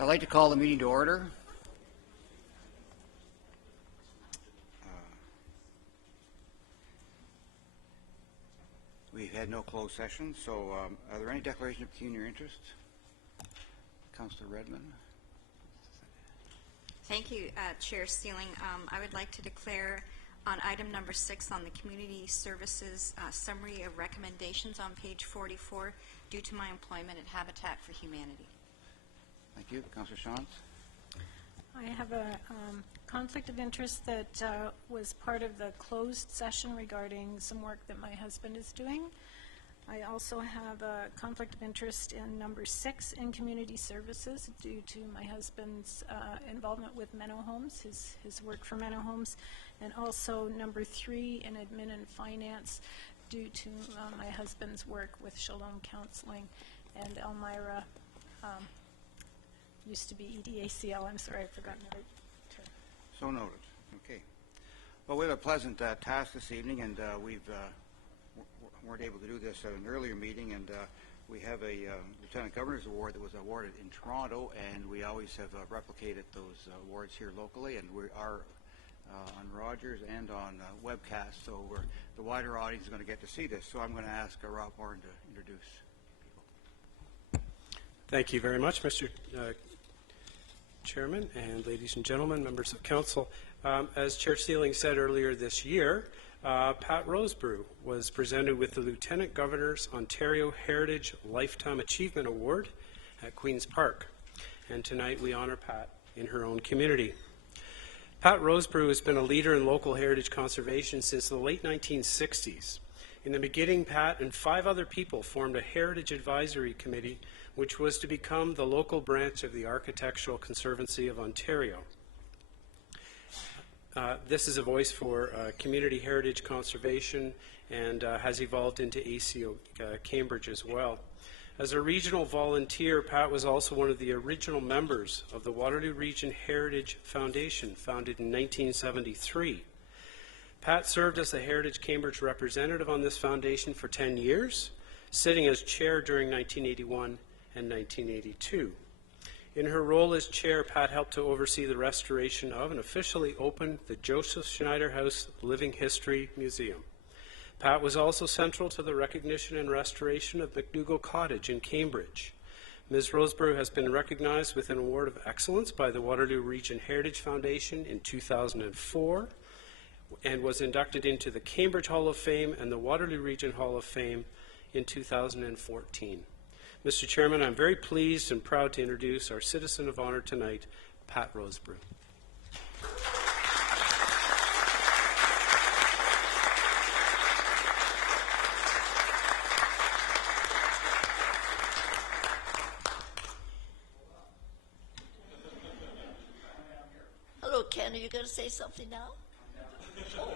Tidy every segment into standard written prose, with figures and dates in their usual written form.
I'd like to call the meeting to order. We've had no closed session, so are there any declarations of pecuniary interest? Councillor Redmond. Thank you, Chair Steeling. I would like to declare on item number 6 on the Community Services Summary of Recommendations on page 44 due to my employment at Habitat for Humanity. Thank you. Councillor Shantz. I have a conflict of interest that was part of the closed session regarding some work that my husband is doing. I also have a conflict of interest in number 6 in community services due to my husband's involvement with Menno Homes, his work for Menno Homes, and also number 3 in admin and finance due to my husband's work with Shalom Counseling. And Elmira used to be EDACL. I'm sorry, I've forgotten the right term. So noted. Okay. Well, we have a pleasant task this evening, and we've weren't able to do this at an earlier meeting, and we have a Lieutenant Governor's Award that was awarded in Toronto, and we always have replicated those awards here locally, and we are on Rogers and on webcast, so the wider audience is going to get to see this. So I'm going to ask Rob Warren to introduce people. Thank you very much, Mr. Chairman, and ladies and gentlemen, members of council. As Chair Steeling said earlier this year, Pat Rosebrew was presented with the Lieutenant Governor's Ontario Heritage Lifetime Achievement Award at Queen's Park. And tonight we honor Pat in her own community. Pat Rosebrew has been a leader in local heritage conservation since the late 1960s. In the beginning, Pat and 5 other people formed a Heritage Advisory Committee, which was to become the local branch of the Architectural Conservancy of Ontario. This is a voice for community heritage conservation and has evolved into ACO Cambridge as well. As a regional volunteer, Pat was also one of the original members of the Waterloo Region Heritage Foundation, founded in 1973. Pat served as the Heritage Cambridge representative on this foundation for 10 years, sitting as chair during 1981 and 1982. In her role as chair, Pat helped to oversee the restoration of and officially opened the Joseph Schneider House Living History Museum. Pat was also central to the recognition and restoration of McDougall Cottage in Cambridge. Ms. Rosebrew has been recognized with an Award of Excellence by the Waterloo Region Heritage Foundation in 2004 and was inducted into the Cambridge Hall of Fame and the Waterloo Region Hall of Fame in 2014. Mr. Chairman, I'm very pleased and proud to introduce our Citizen of Honor tonight, Pat Rosebrew. Hello, Ken. Are you going to say something now? Oh.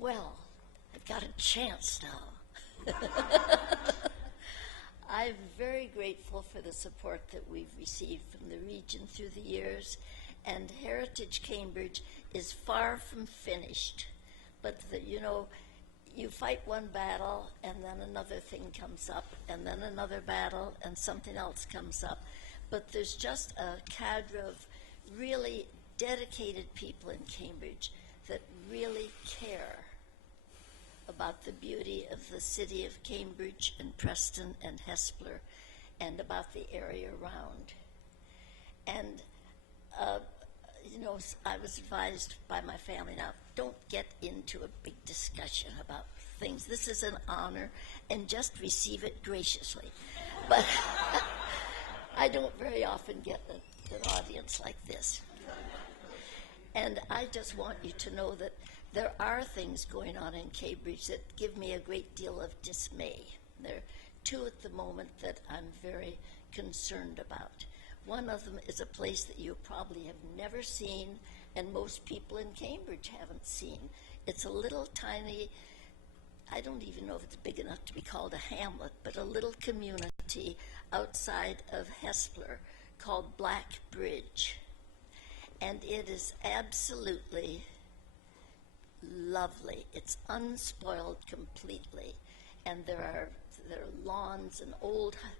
Well, I've got a chance now. I'm very grateful for the support that we've received from the region through the years, and Heritage Cambridge is far from finished. But, you know, you fight one battle, and then another thing comes up, and then another battle, and something else comes up. But there's just a cadre of really dedicated people in Cambridge that really care about the beauty of the city of Cambridge and Preston and Hespeler and about the area around. And, you know, I was advised by my family, now, don't get into a big discussion about things. This is an honor, and just receive it graciously. But I don't very often get an audience like this. And I just want you to know that there are things going on in Cambridge that give me a great deal of dismay. There are 2 at the moment that I'm very concerned about. One of them is a place that you probably have never seen, and most people in Cambridge haven't seen. It's a little tiny, I don't even know if it's big enough to be called a hamlet, but a little community outside of Hespeler called Black Bridge. And it is absolutely lovely. It's unspoiled completely. And there are lawns and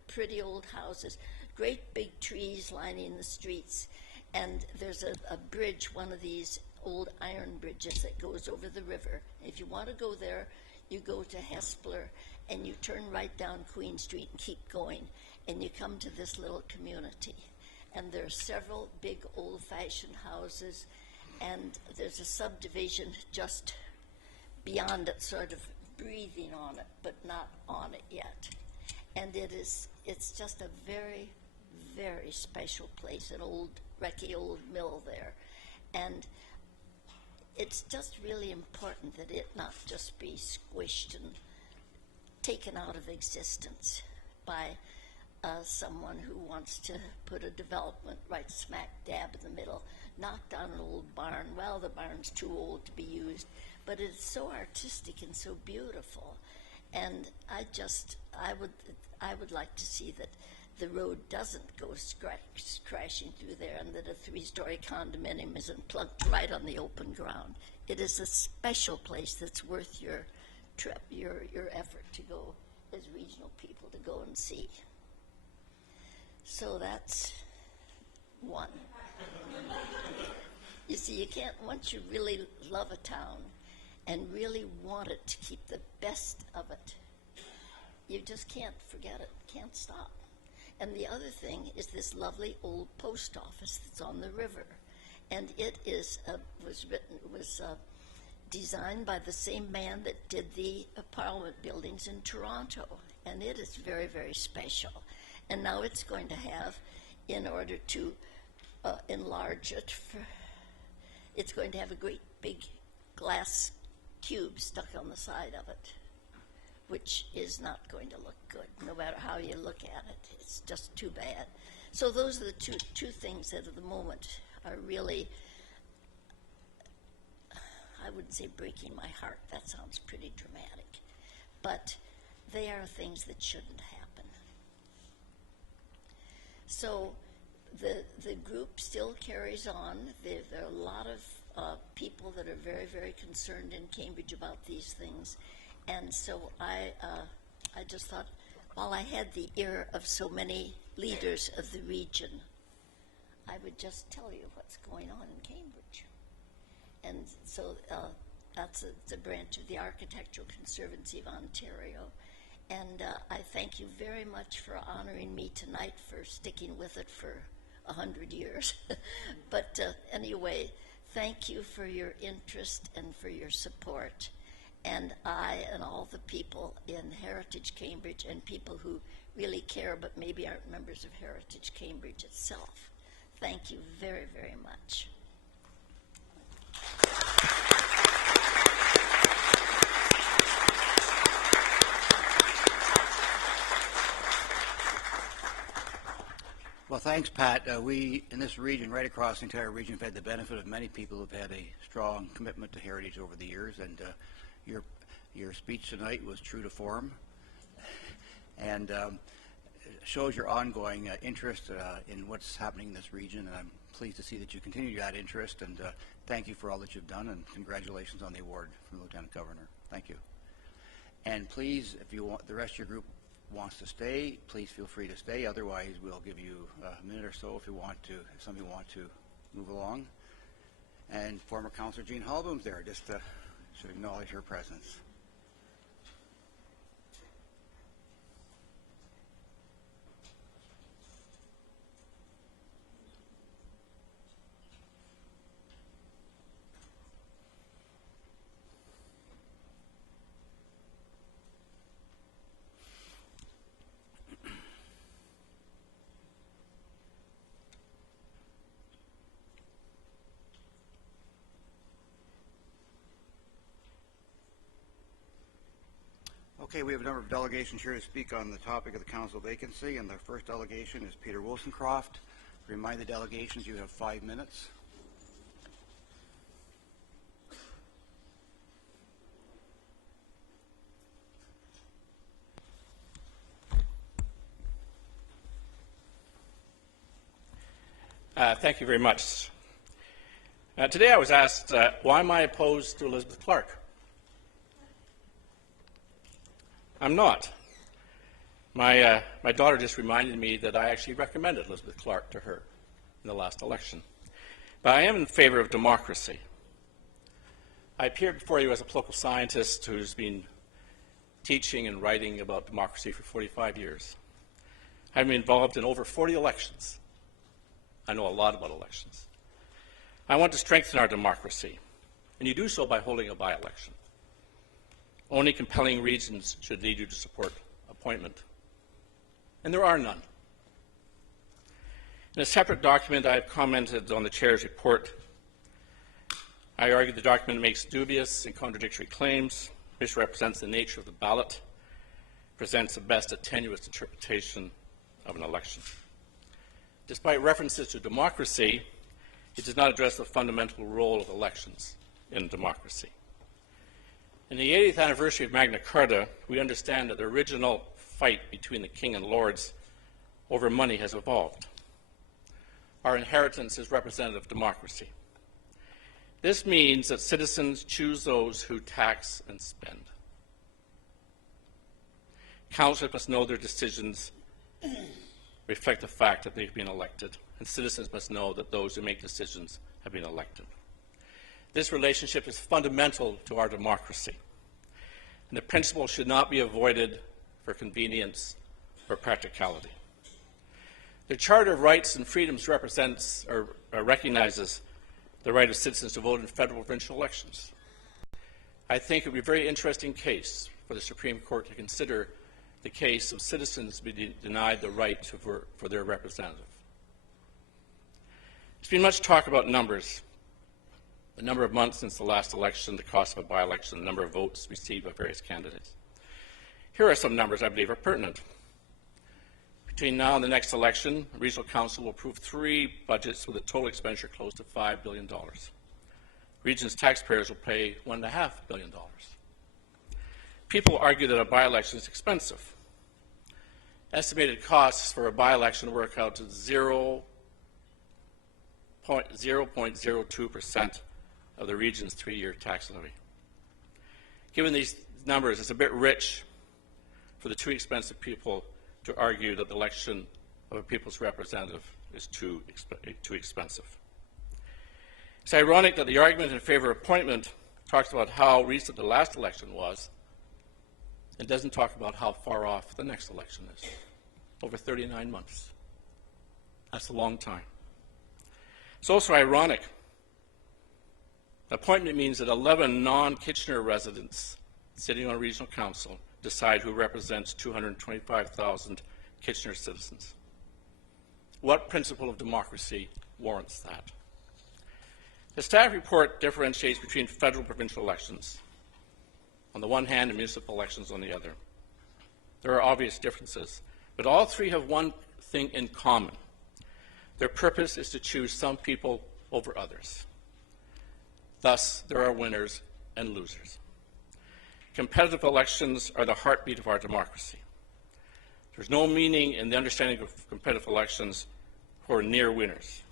pretty old houses, great big trees lining the streets. And there's a bridge, one of these old iron bridges that goes over the river. If you want to go there, you go to Hespeler and you turn right down Queen Street and keep going, and you come to this little community. And there are several big old-fashioned houses, and there's a subdivision just beyond it, sort of breathing on it, but not on it yet. And it's just a very, very special place, an old, wrecky old mill there. And it's just really important that it not just be squished and taken out of existence by someone who wants to put a development right smack dab in the middle, knock down an old barn. Well, the barn's too old to be used, but it's so artistic and so beautiful. And I would like to see that the road doesn't go crashing through there, and that a 3-story condominium isn't plunked right on the open ground. It is a special place that's worth your trip, your effort to go as regional people to go and see. So that's one. You see, you can't, once you really love a town and really want it to keep the best of it, you just can't forget it, can't stop. And the other thing is this lovely old post office that's on the river. And it was designed by the same man that did the Parliament buildings in Toronto. And it is very, very special. And now it's going to have, in order to enlarge it, it's going to have a great big glass cube stuck on the side of it, which is not going to look good, no matter how you look at it. It's just too bad. So those are the two things that at the moment are really, I wouldn't say breaking my heart. That sounds pretty dramatic. But they are things that shouldn't happen. So the group still carries on. There are a lot of people that are very, very concerned in Cambridge about these things. And so I just thought, while I had the ear of so many leaders of the region, I would just tell you what's going on in Cambridge. And so that's a branch of the Architectural Conservancy of Ontario. And I thank you very much for honoring me tonight, for sticking with it for 100 years. But anyway, thank you for your interest and for your support. And I and all the people in Heritage Cambridge, and people who really care but maybe aren't members of Heritage Cambridge itself, thank you very, very much. Well, thanks, Pat. We, in this region, right across the entire region, have had the benefit of many people who have had a strong commitment to heritage over the years, and your speech tonight was true to form, and shows your ongoing interest in what's happening in this region, and I'm pleased to see that you continue that interest, and thank you for all that you've done, and congratulations on the award from the Lieutenant Governor. Thank you. And please, if you want, the rest of your group wants to stay, please feel free to stay. Otherwise, we'll give you a minute or so if you want to, if some of you want to move along. And former Councillor Jean Hallboom's there, just to acknowledge her presence. Okay, we have a number of delegations here to speak on the topic of the council vacancy, and the first delegation is Peter Wilsoncroft. Remind the delegations you have 5 minutes. Thank you very much. Today I was asked, why am I opposed to Elizabeth Clark? I'm not. My daughter just reminded me that I actually recommended Elizabeth Clark to her in the last election. But I am in favor of democracy. I appeared before you as a political scientist who's been teaching and writing about democracy for 45 years. I've been involved in over 40 elections. I know a lot about elections. I want to strengthen our democracy, and you do so by holding a by-election. Only compelling reasons should lead you to support appointment, and there are none. In a separate document, I have commented on the Chair's report. I argue the document makes dubious and contradictory claims, misrepresents the nature of the ballot, presents at best a tenuous interpretation of an election. Despite references to democracy, it does not address the fundamental role of elections in democracy. In the 80th anniversary of Magna Carta, we understand that the original fight between the King and Lords over money has evolved. Our inheritance is representative democracy. This means that citizens choose those who tax and spend. Councillors must know their decisions reflect the fact that they've been elected, and citizens must know that those who make decisions have been elected. This relationship is fundamental to our democracy, and the principle should not be avoided for convenience or practicality. The Charter of Rights and Freedoms represents or recognizes the right of citizens to vote in federal provincial elections. I think it would be a very interesting case for the Supreme Court to consider the case of citizens being denied the right to vote for their representative. There's been much talk about numbers. The number of months since the last election, the cost of a by-election, the number of votes received by various candidates. Here are some numbers I believe are pertinent. Between now and the next election, the Regional Council will approve 3 budgets with a total expenditure close to $5 billion. Region's taxpayers will pay $1.5 billion. People argue that a by-election is expensive. Estimated costs for a by-election work out to 0.02% of the region's 3-year tax levy. Given these numbers, it's a bit rich for the too expensive people to argue that the election of a people's representative is too expensive. It's ironic that the argument in favor of appointment talks about how recent the last election was and doesn't talk about how far off the next election is. Over 39 months. That's a long time. It's also ironic. Appointment means that 11 non-Kitchener residents sitting on Regional Council decide who represents 225,000 Kitchener citizens. What principle of democracy warrants that? The staff report differentiates between federal and provincial elections on the one hand and municipal elections on the other. There are obvious differences, but all 3 have one thing in common. Their purpose is to choose some people over others. Thus, there are winners and losers. Competitive elections are the heartbeat of our democracy. There's no meaning in the understanding of competitive elections for near winners.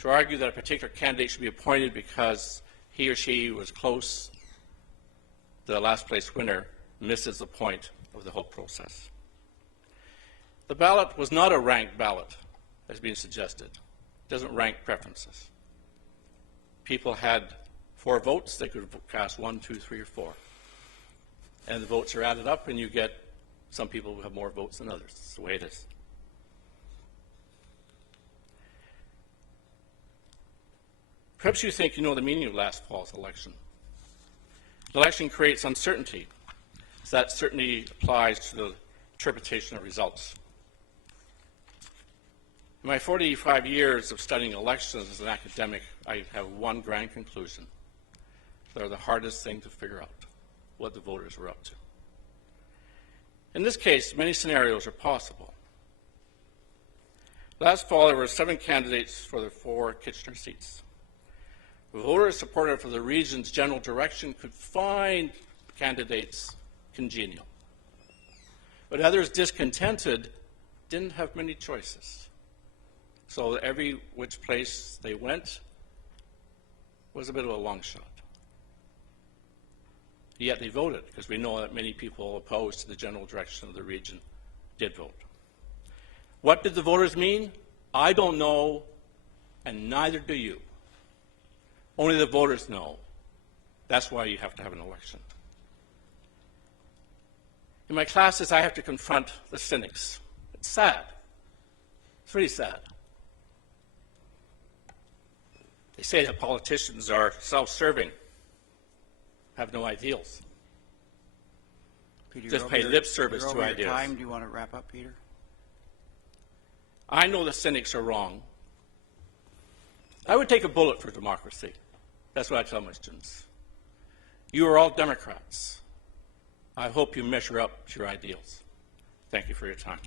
To argue that a particular candidate should be appointed because he or she was close to the last place winner misses the point of the whole process. The ballot was not a ranked ballot, as being suggested. It doesn't rank preferences. People had 4 votes. They could cast 1, 2, 3, or 4. And the votes are added up, and you get some people who have more votes than others. That's the way it is. Perhaps you think you know the meaning of last fall's election. The election creates uncertainty. So that certainly applies to the interpretation of results. In my 45 years of studying elections as an academic, I have one grand conclusion. They're the hardest thing to figure out, what the voters were up to. In this case, many scenarios are possible. Last fall, there were 7 candidates for the 4 Kitchener seats. Voters supportive of the region's general direction could find candidates congenial. But others discontented didn't have many choices. So every which place they went was a bit of a long shot. Yet they voted, because we know that many people opposed to the general direction of the region did vote. What did the voters mean? I don't know, and neither do you. Only the voters know. That's why you have to have an election. In my classes, I have to confront the cynics. It's sad. It's really sad. They say that politicians are self-serving, have no ideals. Peter, Just pay lip service you're to over your ideas. time. Do you want to wrap up, Peter? I know the cynics are wrong. I would take a bullet for democracy. That's what I tell my students. You are all Democrats. I hope you measure up to your ideals. Thank you for your time.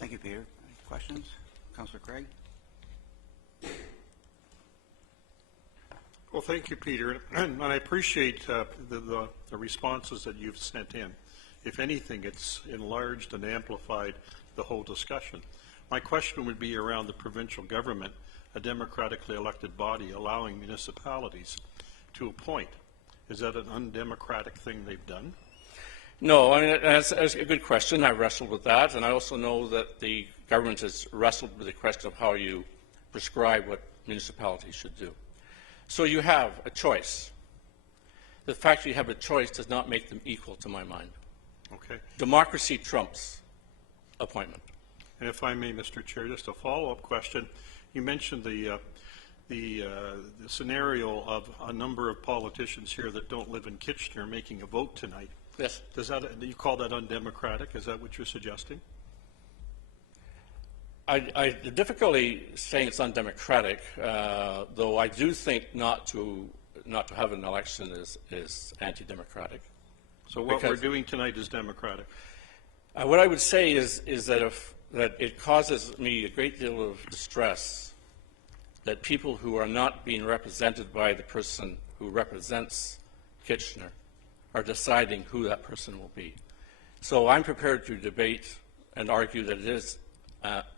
Thank you, Peter. Any questions? Councillor Craig? Well, thank you, Peter, and I appreciate the responses that you've sent in. If anything, it's enlarged and amplified the whole discussion. My question would be around the provincial government, a democratically elected body allowing municipalities to appoint. Is that an undemocratic thing they've done? No, I mean, that's a good question. I wrestled with that, and I also know that the government has wrestled with the question of how you prescribe what municipalities should do. So you have a choice. The fact that you have a choice does not make them equal, to my mind. Okay. Democracy trumps appointment. And if I may, Mr. Chair, just a follow-up question. You mentioned the scenario of a number of politicians here that don't live in Kitchener making a vote tonight. Yes. Do you call that undemocratic? Is that what you're suggesting? The difficulty saying it's undemocratic, though I do think not to have an election is anti-democratic. So what we're doing tonight is democratic. What I would say is that that it causes me a great deal of distress that people who are not being represented by the person who represents Kitchener are deciding who that person will be. So I'm prepared to debate and argue that it is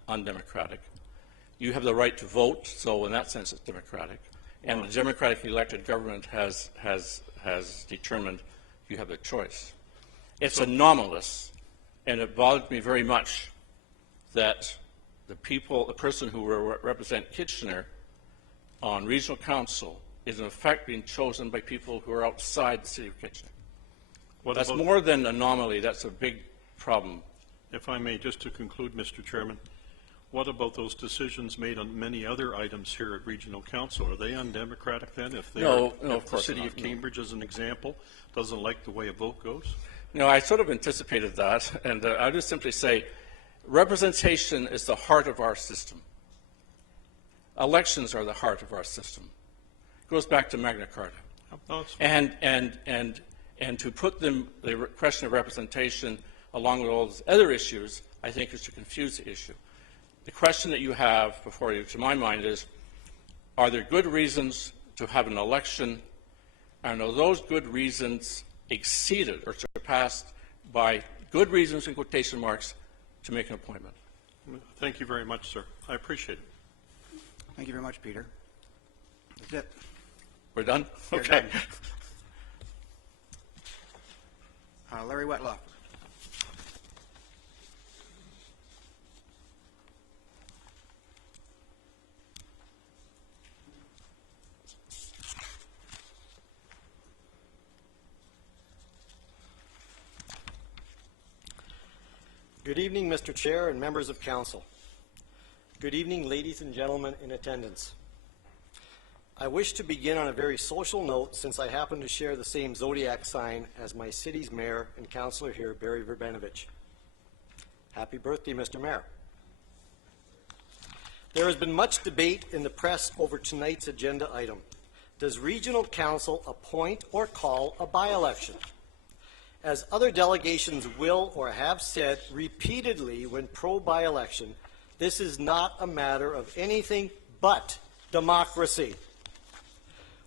undemocratic. You have the right to vote, so in that sense it's democratic. And the democratically elected government has determined you have a choice. It's anomalous, and it bothered me very much that the person who will represent Kitchener on regional council is in effect being chosen by people who are outside the city of Kitchener. That's more than anomaly, that's a big problem. If I may, just to conclude, Mr. Chairman, what about those decisions made on many other items here at Regional Council? Are they undemocratic then? If the City of Cambridge, as an example, doesn't like the way a vote goes? No, I sort of anticipated that, and I'll just simply say representation is the heart of our system. Elections are the heart of our system. It goes back to Magna Carta. And to put the question of representation along with all those other issues, I think is to confuse the issue. The question that you have before you, to my mind, is, are there good reasons to have an election, and are those good reasons exceeded or surpassed by good reasons, in quotation marks, to make an appointment? Thank you very much, sir. I appreciate it. Thank you very much, Peter. That's it. We're done? You're Okay. done. Larry Wetloff. Good evening, Mr. Chair and members of Council. Good evening, ladies and gentlemen in attendance. I wish to begin on a very social note, since I happen to share the same zodiac sign as my city's mayor and councillor here, Barry Verbenovich. Happy birthday, Mr. Mayor. There has been much debate in the press over tonight's agenda item. Does Regional Council appoint or call a by-election? As other delegations will or have said repeatedly when pro-by-election, this is not a matter of anything but democracy.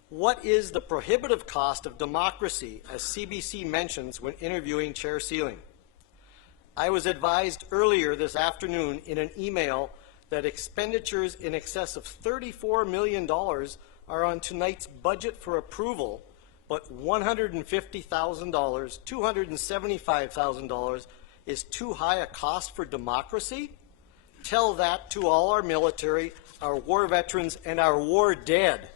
What is the prohibitive cost of democracy, as CBC mentions when interviewing Chair Sealing? I was advised earlier this afternoon in an email that expenditures in excess of $34 million are on tonight's budget for approval, but $150,000, $275,000 is too high a cost for democracy? Tell that to all our military, our war veterans, and our war dead.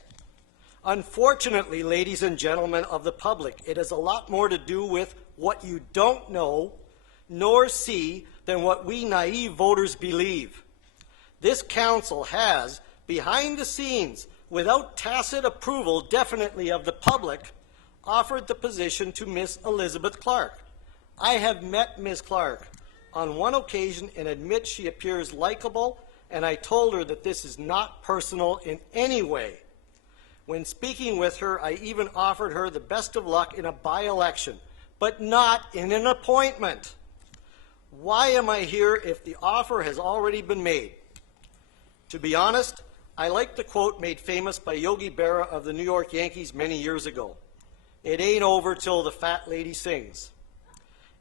Unfortunately, ladies and gentlemen of the public, it has a lot more to do with what you don't know nor see than what we naive voters believe. This council has, behind the scenes, without tacit approval definitely of the public, offered the position to Miss Elizabeth Clark. I have met Ms. Clark on one occasion and admit she appears likable, and I told her that this is not personal in any way. When speaking with her, I even offered her the best of luck in a by-election, but not in an appointment. Why am I here if the offer has already been made? To be honest, I like the quote made famous by Yogi Berra of the New York Yankees many years ago. It ain't over till the fat lady sings.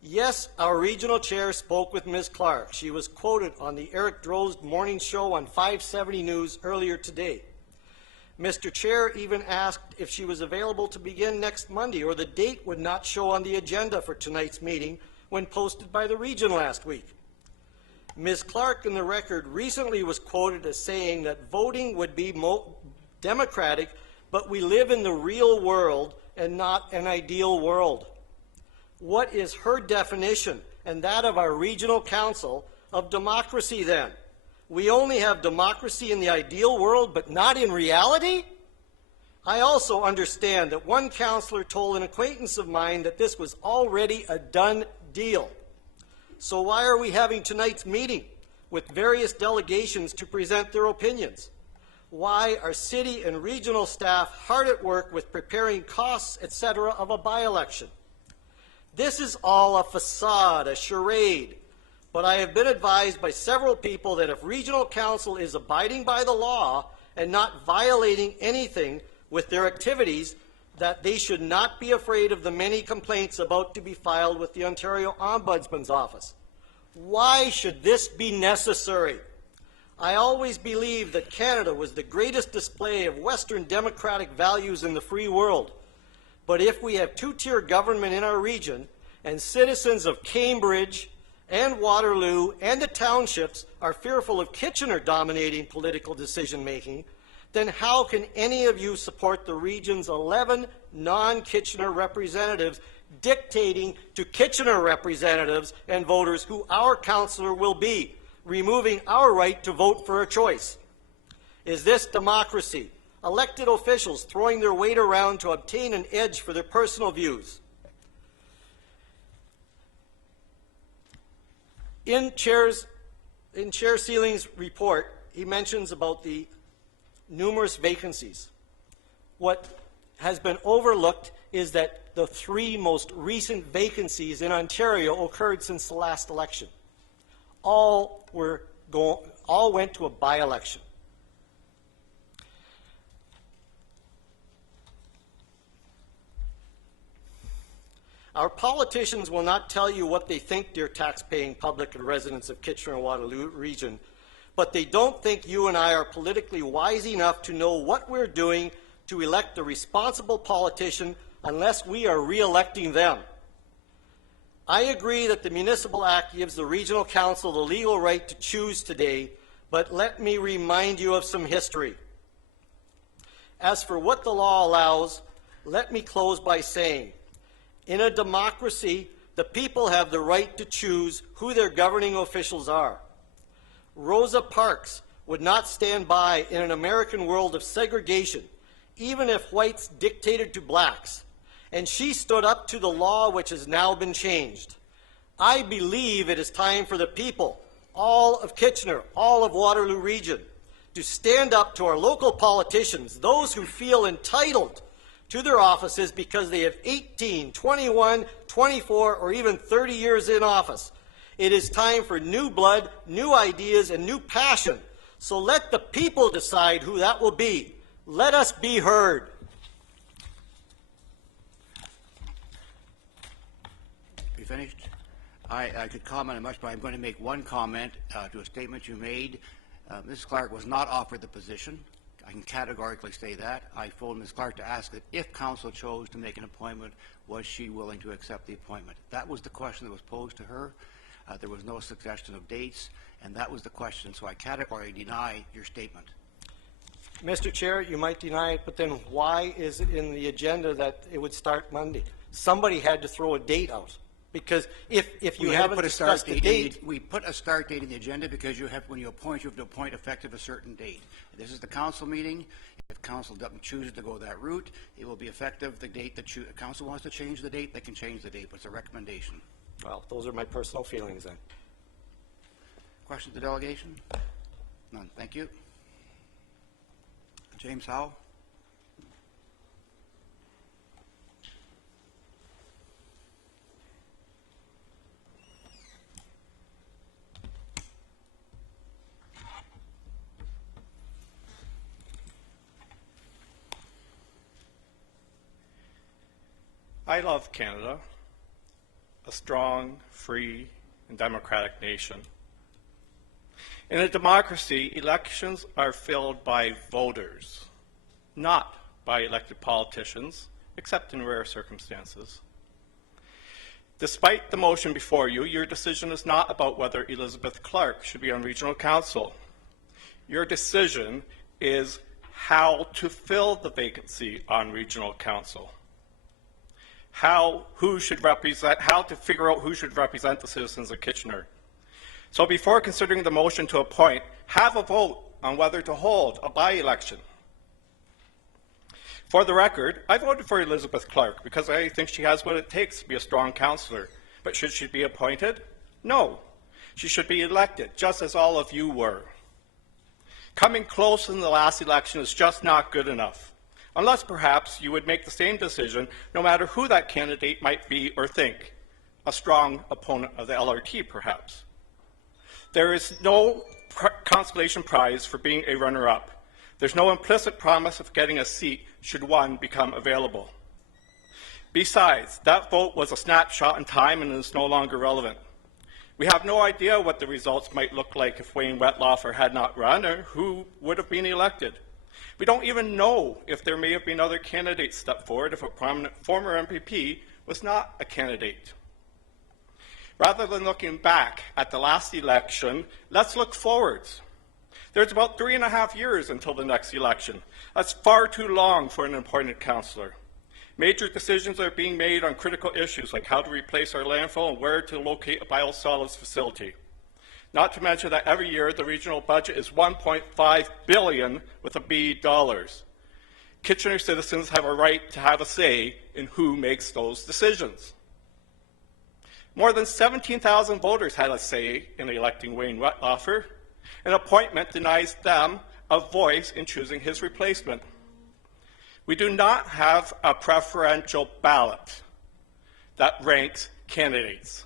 Yes, our regional chair spoke with Ms. Clark. She was quoted on the Eric Drozd morning show on 570 News earlier today. Mr. Chair even asked if she was available to begin next Monday, or the date would not show on the agenda for tonight's meeting when posted by the region last week. Ms. Clark in the record recently was quoted as saying that voting would be democratic, but we live in the real world and not an ideal world. What is her definition, and that of our regional council, of democracy then? We only have democracy in the ideal world, but not in reality? I also understand that one councillor told an acquaintance of mine that this was already a done deal. So why are we having tonight's meeting with various delegations to present their opinions? Why are city and regional staff hard at work with preparing costs, etc., of a by-election? This is all a facade, a charade. But I have been advised by several people that if regional council is abiding by the law and not violating anything with their activities, that they should not be afraid of the many complaints about to be filed with the Ontario Ombudsman's Office. Why should this be necessary? I always believed that Canada was the greatest display of Western democratic values in the free world. But if we have two-tier government in our region, and citizens of Cambridge and Waterloo and the townships are fearful of Kitchener dominating political decision-making, then how can any of you support the region's 11 non-Kitchener representatives dictating to Kitchener representatives and voters who our councillor will be, removing our right to vote for a choice? Is this democracy? Elected officials throwing their weight around to obtain an edge for their personal views? In Chair Sealing's report, he mentions about the numerous vacancies. What has been overlooked is that the three most recent vacancies in Ontario occurred since the last election. All went to a by-election. Our politicians will not tell you what they think, dear tax-paying public and residents of Kitchener and Waterloo region, but they don't think you and I are politically wise enough to know what we're doing to elect a responsible politician unless we are re-electing them. I agree that the Municipal Act gives the Regional Council the legal right to choose today, but let me remind you of some history. As for what the law allows, let me close by saying, in a democracy, the people have the right to choose who their governing officials are. Rosa Parks would not stand by in an American world of segregation, even if whites dictated to blacks, and she stood up to the law which has now been changed. I believe it is time for the people, all of Kitchener, all of Waterloo region, to stand up to our local politicians, those who feel entitled to their offices because they have 18, 21, 24, or even 30 years in office. It is time for new blood, new ideas, and new passion. So let the people decide who that will be. Let us be heard. You finished? I could comment on much, but I'm going to make one comment to a statement you made. Mrs. Clark was not offered the position. I can categorically say that. I phoned Ms. Clark to ask that if council chose to make an appointment, was she willing to accept the appointment? That was the question that was posed to her. There was no suggestion of dates, and that was the question, so I categorically deny your statement. Mr. Chair, you might deny it, but then why is it in the agenda that it would start Monday? Somebody had to throw a date out. Because if you haven't discussed the date... We put a start date in the agenda because you have, when you appoint, you have to appoint effective a certain date. This is the council meeting. If council doesn't choose to go that route, it will be effective the date that council wants to change the date, they can change the date, but it's a recommendation. Well, those are my personal feelings then. Questions to delegation? None. Thank you. James Howell. I love Canada, a strong, free, and democratic nation. In a democracy, elections are filled by voters, not by elected politicians, except in rare circumstances. Despite the motion before you, your decision is not about whether Elizabeth Clark should be on regional council. Your decision is how to fill the vacancy on regional council. How to figure out who should represent the citizens of Kitchener. So before considering the motion to appoint, have a vote on whether to hold a by-election. For the record, I voted for Elizabeth Clark because I think she has what it takes to be a strong councillor. But should she be appointed? No. She should be elected, just as all of you were. Coming close in the last election is just not good enough. Unless perhaps you would make the same decision no matter who that candidate might be or think. A strong opponent of the LRT, perhaps. There is no consolation prize for being a runner-up. There's no implicit promise of getting a seat should one become available. Besides, that vote was a snapshot in time and is no longer relevant. We have no idea what the results might look like if Wayne Wetlaufer had not run or who would have been elected. We don't even know if there may have been other candidates step forward if a prominent former MPP was not a candidate. Rather than looking back at the last election, let's look forwards. There's about 3.5 years until the next election. That's far too long for an appointed councillor. Major decisions are being made on critical issues like how to replace our landfill and where to locate a biosolids facility. Not to mention that every year the regional budget is $1.5 billion with a B dollars. Kitchener citizens have a right to have a say in who makes those decisions. More than 17,000 voters had a say in electing Wayne Wetlaufer. An appointment denies them a voice in choosing his replacement. We do not have a preferential ballot that ranks candidates.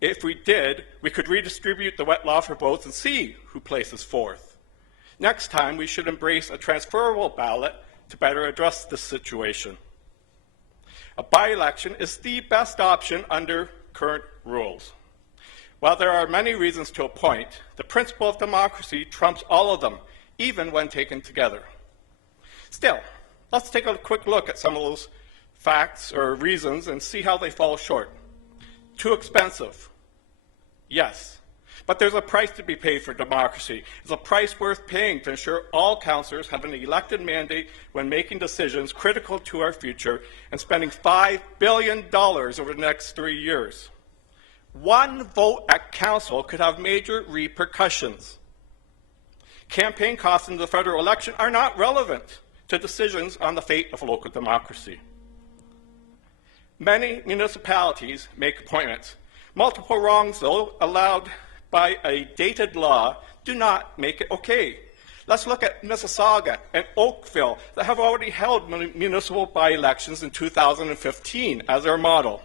If we did, we could redistribute the Wetlaufer votes and see who places fourth. Next time, we should embrace a transferable ballot to better address this situation. A by-election is the best option under current rules. While there are many reasons to appoint, the principle of democracy trumps all of them, even when taken together. Still, let's take a quick look at some of those facts or reasons and see how they fall short. Too expensive. Yes, but there's a price to be paid for democracy. It's a price worth paying to ensure all councillors have an elected mandate when making decisions critical to our future and spending $5 billion over the next 3 years. One vote at council could have major repercussions. Campaign costs in the federal election are not relevant to decisions on the fate of local democracy. Many municipalities make appointments. Multiple wrongs, though, allowed by a dated law do not make it okay. Let's look at Mississauga and Oakville that have already held municipal by-elections in 2015 as our model.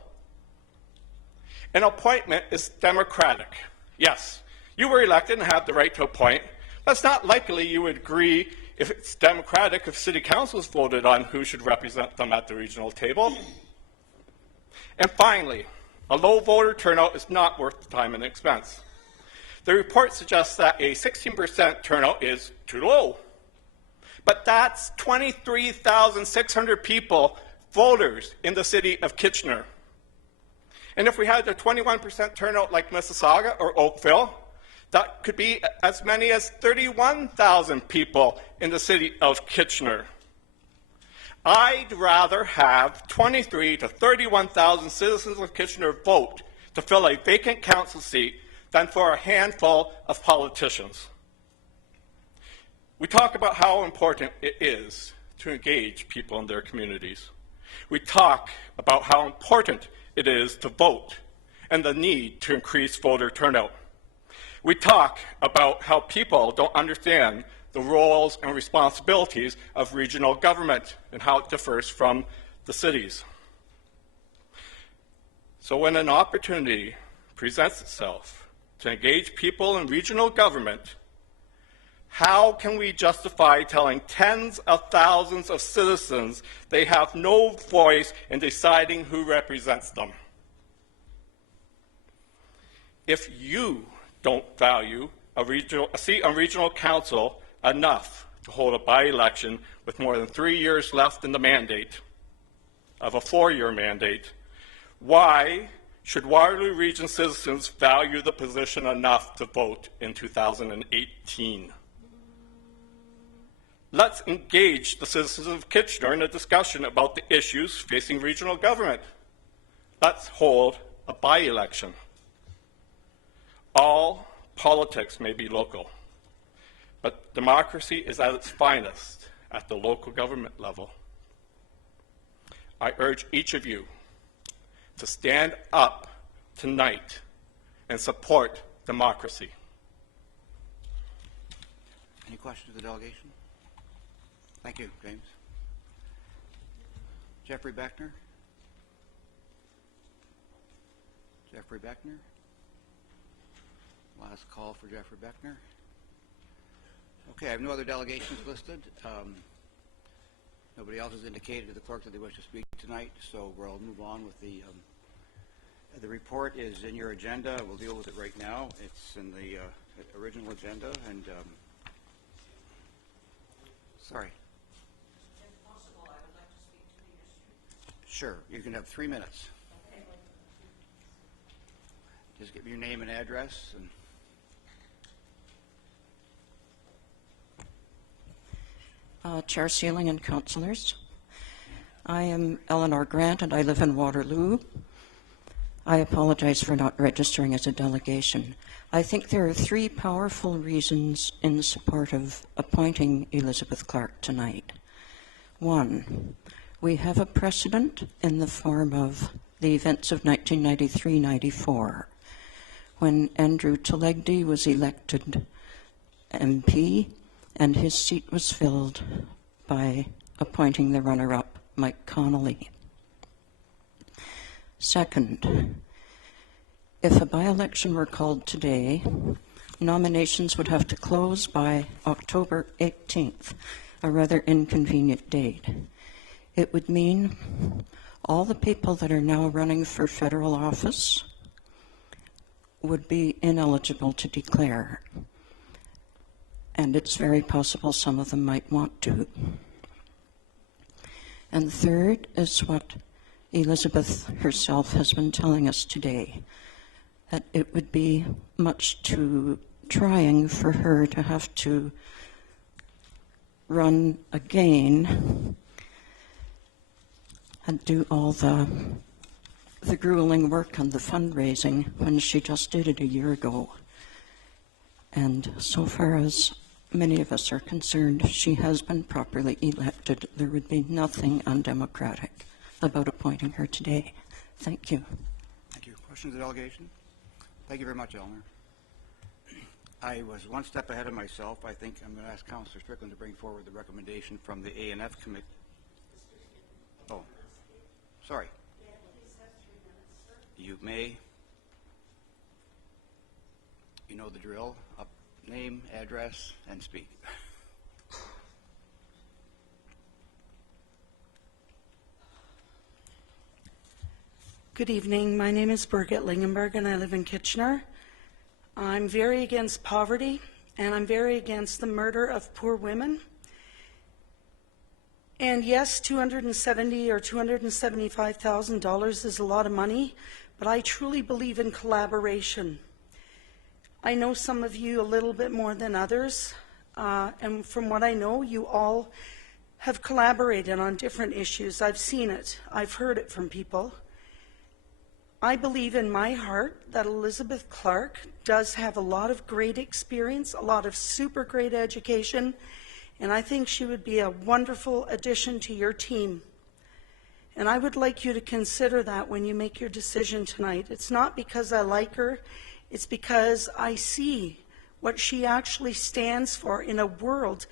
An appointment is democratic. Yes, you were elected and have the right to appoint. That's not likely you would agree if it's democratic if city councils voted on who should represent them at the regional table. And finally, a low voter turnout is not worth the time and expense. The report suggests that a 16% turnout is too low. But that's 23,600 people, voters, in the city of Kitchener. And if we had a 21% turnout like Mississauga or Oakville, that could be as many as 31,000 people in the city of Kitchener. I'd rather have 23 to 31,000 citizens of Kitchener vote to fill a vacant council seat than for a handful of politicians. We talk about how important it is to engage people in their communities. We talk about how important it is to vote and the need to increase voter turnout. We talk about how people don't understand the roles and responsibilities of regional government and how it differs from the cities. So when an opportunity presents itself to engage people in regional government, how can we justify telling tens of thousands of citizens they have no voice in deciding who represents them? If you don't value a seat on regional council enough to hold a by-election with more than 3 years left in the mandate of a 4-year mandate, why should Waterloo Region citizens value the position enough to vote in 2018? Let's engage the citizens of Kitchener in a discussion about the issues facing regional government. Let's hold a by-election. All politics may be local, but democracy is at its finest at the local government level. I urge each of you to stand up tonight and support democracy. Any questions of the delegation? Thank you, James. Jeffrey Beckner? Jeffrey Beckner? Last call for Jeffrey Beckner. Okay, I have no other delegations listed. Nobody else has indicated to the clerk that they wish to speak tonight, so we'll move on with the report is in your agenda. We'll deal with it right now. It's in the original agenda, and sorry. If possible, I would like to speak to the issue. Sure, you can have 3 minutes. Okay. Just give me your name and address. Chair Sealing and councillors. I am Eleanor Grant and I live in Waterloo. I apologize for not registering as a delegation. I think there are 3 powerful reasons in support of appointing Elizabeth Clark tonight. 1, we have a precedent in the form of the events of 1993-94, when Andrew Telegdy was elected MP and his seat was filled by appointing the runner-up, Mike Connolly. 2nd, if a by-election were called today, nominations would have to close by October 18th, a rather inconvenient date. It would mean all the people that are now running for federal office would be ineligible to declare. And it's very possible some of them might want to. And 3rd is what Elizabeth herself has been telling us today, that it would be much too trying for her to have to run again and do all the grueling work on the fundraising when she just did it a year ago. And so far as many of us are concerned, she has been properly elected. There would be nothing undemocratic about appointing her today. Thank you. Thank you. Questions of the delegation? Thank you very much, Eleanor. I was one step ahead of myself. I think I'm going to ask Councillor Strickland to bring forward the recommendation from the A&F committee. Oh, sorry. You may. You know the drill. Up, name, address, and speak. Good evening. My name is Birgit Lingenberg, and I live in Kitchener. I'm very against poverty, and I'm very against the murder of poor women. And yes, $270,000 or $275,000 is a lot of money, but I truly believe in collaboration. I know some of you a little bit more than others, and from what I know, you all have collaborated on different issues. I've seen it. I've heard it from people. I believe in my heart that Elizabeth Clark does have a lot of great experience, a lot of super great education, and I think she would be a wonderful addition to your team. And I would like you to consider that when you make your decision tonight. It's not because I like her, it's because I see what she actually stands for in a world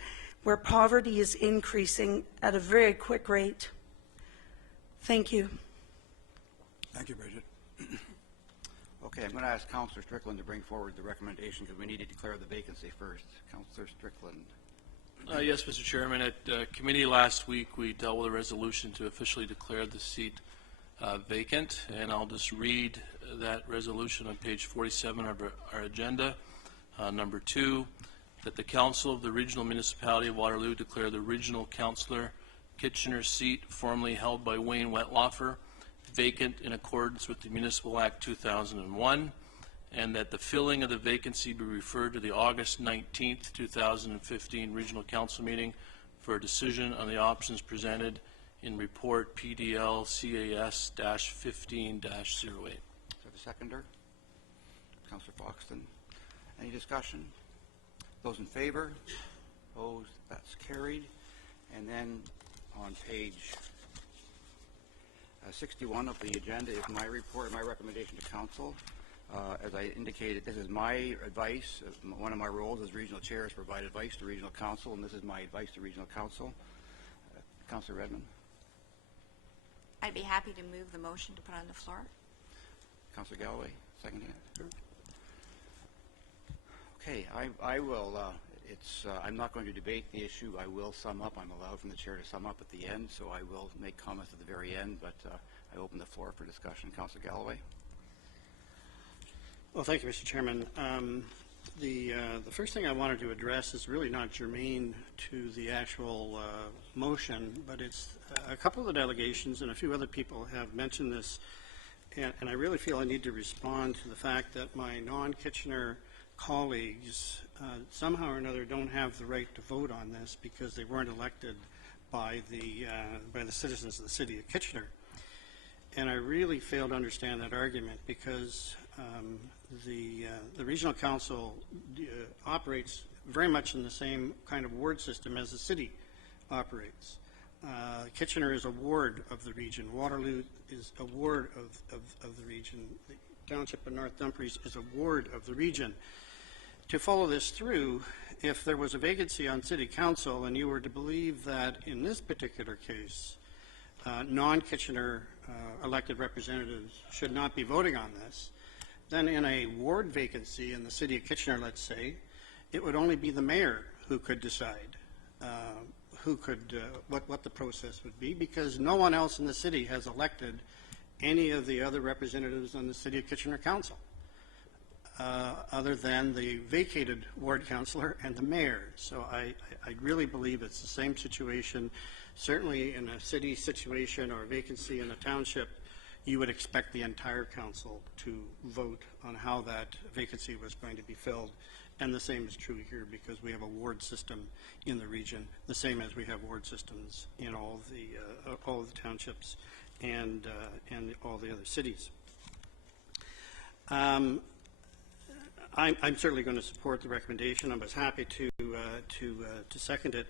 where poverty is increasing at a very quick rate. Thank you. Thank you, Bridget. Okay, I'm going to ask Councillor Strickland to bring forward the recommendation because we need to declare the vacancy first. Councillor Strickland. Yes, Mr. Chairman. At committee last week, we dealt with a resolution to officially declare the seat vacant, and I'll just read that resolution on page 47 of our agenda. Number 2, that the Council of the Regional Municipality of Waterloo declare the Regional Councillor Kitchener seat formerly held by Wayne Wetlaufer vacant in accordance with the Municipal Act 2001, and that the filling of the vacancy be referred to the August 19th, 2015 Regional Council meeting for a decision on the options presented in report PDL CAS-15-08. Is there a seconder? Councillor Foxton. Any discussion? Those in favor? Opposed? That's carried. And then on page 61 of the agenda is my report, my recommendation to council. As I indicated, this is my advice. One of my roles as regional chair is to provide advice to regional council, and this is my advice to regional council. Councillor Redmond. I'd be happy to move the motion to put on the floor. Councillor Galloway, seconding it. Okay, I will. I'm not going to debate the issue. I will sum up. I'm allowed from the chair to sum up at the end, so I will make comments at the very end, but I open the floor for discussion. Councillor Galloway. Well, thank you, Mr. Chairman. The first thing I wanted to address is really not germane to the actual motion, but it's a couple of the delegations and a few other people have mentioned this, and I really feel I need to respond to the fact that my non-Kitchener colleagues somehow or another don't have the right to vote on this because they weren't elected by the citizens of the city of Kitchener. And I really fail to understand that argument because the regional council operates very much in the same kind of ward system as the city operates. Kitchener is a ward of the region. Waterloo is a ward of the region. The township of North Dumfries is a ward of the region. To follow this through, if there was a vacancy on city council and you were to believe that in this particular case, non-Kitchener elected representatives should not be voting on this, then in a ward vacancy in the city of Kitchener, let's say, it would only be the mayor who could decide what the process would be, because no one else in the city has elected any of the other representatives on the city of Kitchener council. Other than the vacated ward councillor and the mayor. So I really believe it's the same situation. Certainly in a city situation or a vacancy in a township, you would expect the entire council to vote on how that vacancy was going to be filled. And the same is true here because we have a ward system in the region, the same as we have ward systems in all the townships and all the other cities. I'm certainly going to support the recommendation. I was happy to second it.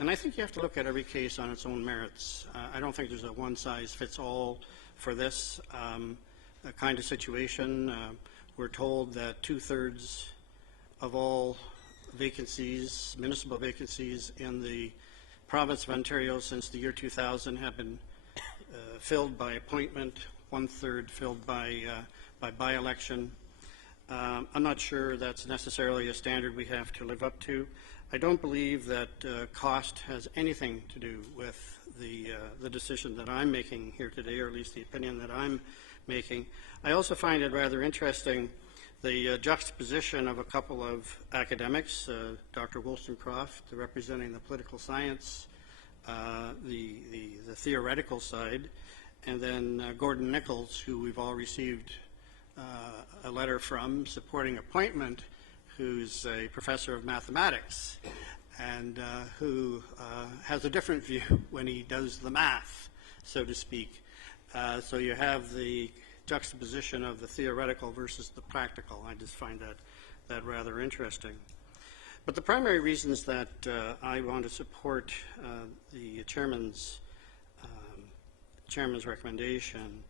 And I think you have to look at every case on its own merits. I don't think there's a one-size-fits-all for this kind of situation. We're told that 2/3 of all vacancies, municipal vacancies in the province of Ontario since the year 2000 have been filled by appointment, 1/3 filled by by-election. I'm not sure that's necessarily a standard we have to live up to. I don't believe that cost has anything to do with the decision that I'm making here today, or at least the opinion that I'm making. I also find it rather interesting the juxtaposition of a couple of academics, Dr. Wollstonecroft, representing the political science, the theoretical side, and then Gordon Nichols, who we've all received a letter from supporting appointment, who's a professor of mathematics and who has a different view when he does the math, so to speak. So you have the juxtaposition of the theoretical versus the practical. I just find that rather interesting. But the primary reasons that I want to support the chairman's recommendation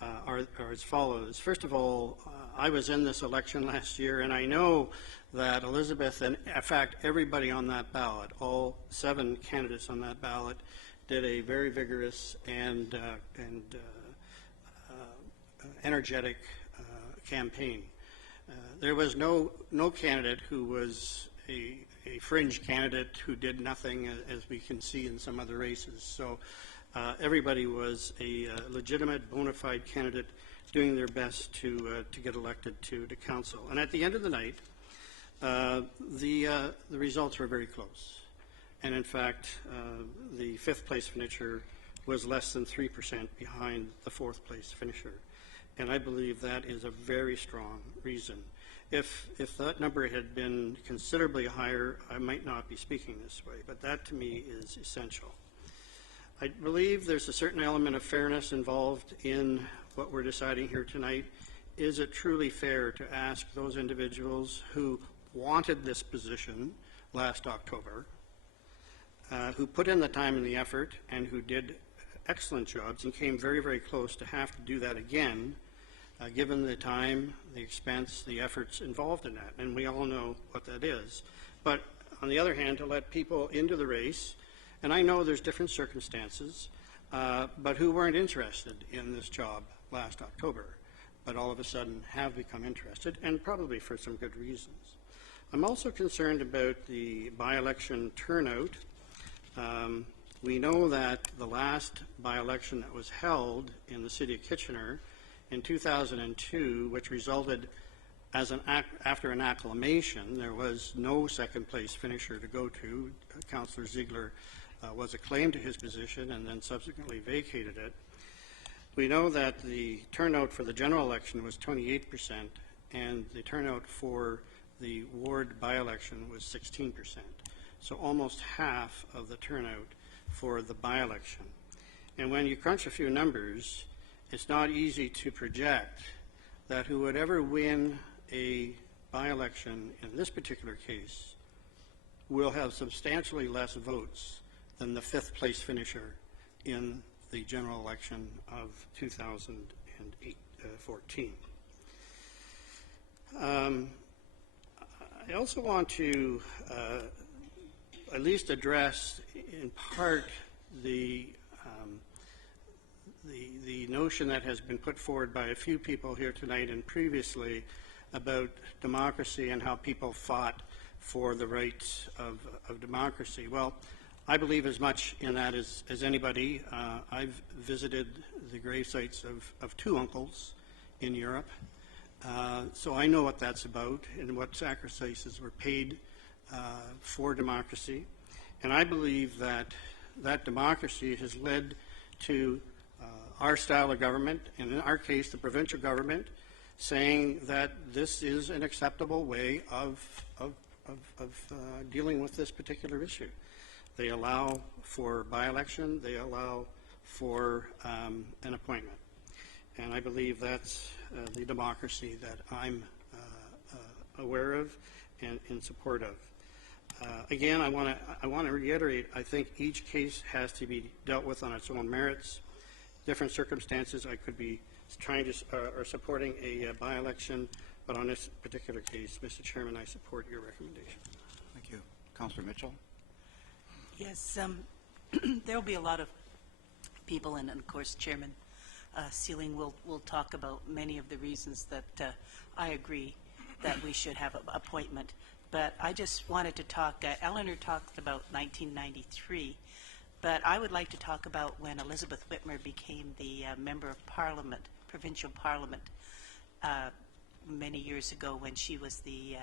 are as follows. First of all, I was in this election last year, and I know that Elizabeth, and in fact everybody on that ballot, all 7 candidates on that ballot, did a very vigorous and energetic campaign. There was no candidate who was a fringe candidate who did nothing, as we can see in some other races. So everybody was a legitimate, bona fide candidate doing their best to get elected to council. And at the end of the night, the results were very close. And in fact, the 5th place finisher was less than 3% behind the 4th place finisher. And I believe that is a very strong reason. If that number had been considerably higher, I might not be speaking this way, but that to me is essential. I believe there's a certain element of fairness involved in what we're deciding here tonight. Is it truly fair to ask those individuals who wanted this position last October, who put in the time and the effort, and who did excellent jobs and came very, very close to have to do that again, given the time, the expense, the efforts involved in that, and we all know what that is. But on the other hand, to let people into the race, and I know there's different circumstances, but who weren't interested in this job last October, but all of a sudden have become interested, and probably for some good reasons. I'm also concerned about the by-election turnout. We know that the last by-election that was held in the city of Kitchener in 2002, which resulted as after an acclamation, there was no 2nd place finisher to go to. Councillor Ziegler was acclaimed to his position and then subsequently vacated it. We know that the turnout for the general election was 28%, and the turnout for the ward by-election was 16%. So almost half of the turnout for the by-election. And when you crunch a few numbers, it's not easy to project that who would ever win a by-election in this particular case will have substantially less votes than the 5th place finisher in the general election of 2014. I also want to at least address in part the notion that has been put forward by a few people here tonight and previously about democracy and how people fought for the rights of democracy. Well, I believe as much in that as anybody. I've visited the grave sites of 2 uncles in Europe, so I know what that's about and what sacrifices were paid for democracy. And I believe that democracy has led to our style of government, and in our case the provincial government, saying that this is an acceptable way of dealing with this particular issue. They allow for by-election, they allow for an appointment. And I believe that's the democracy that I'm aware of and in support of. Again, I want to reiterate, I think each case has to be dealt with on its own merits. Different circumstances, I could be trying to or supporting a by-election But on this particular case, Mr. Chairman, I support your recommendation. Thank you. Councillor Mitchell? Yes, there will be a lot of people, and of course, Chairman Sealing will talk about many of the reasons that I agree that we should have an appointment. But I just wanted to talk, Eleanor talked about 1993, but I would like to talk about when Elizabeth Whitmer became the Member of Parliament, Provincial Parliament, many years ago when she was the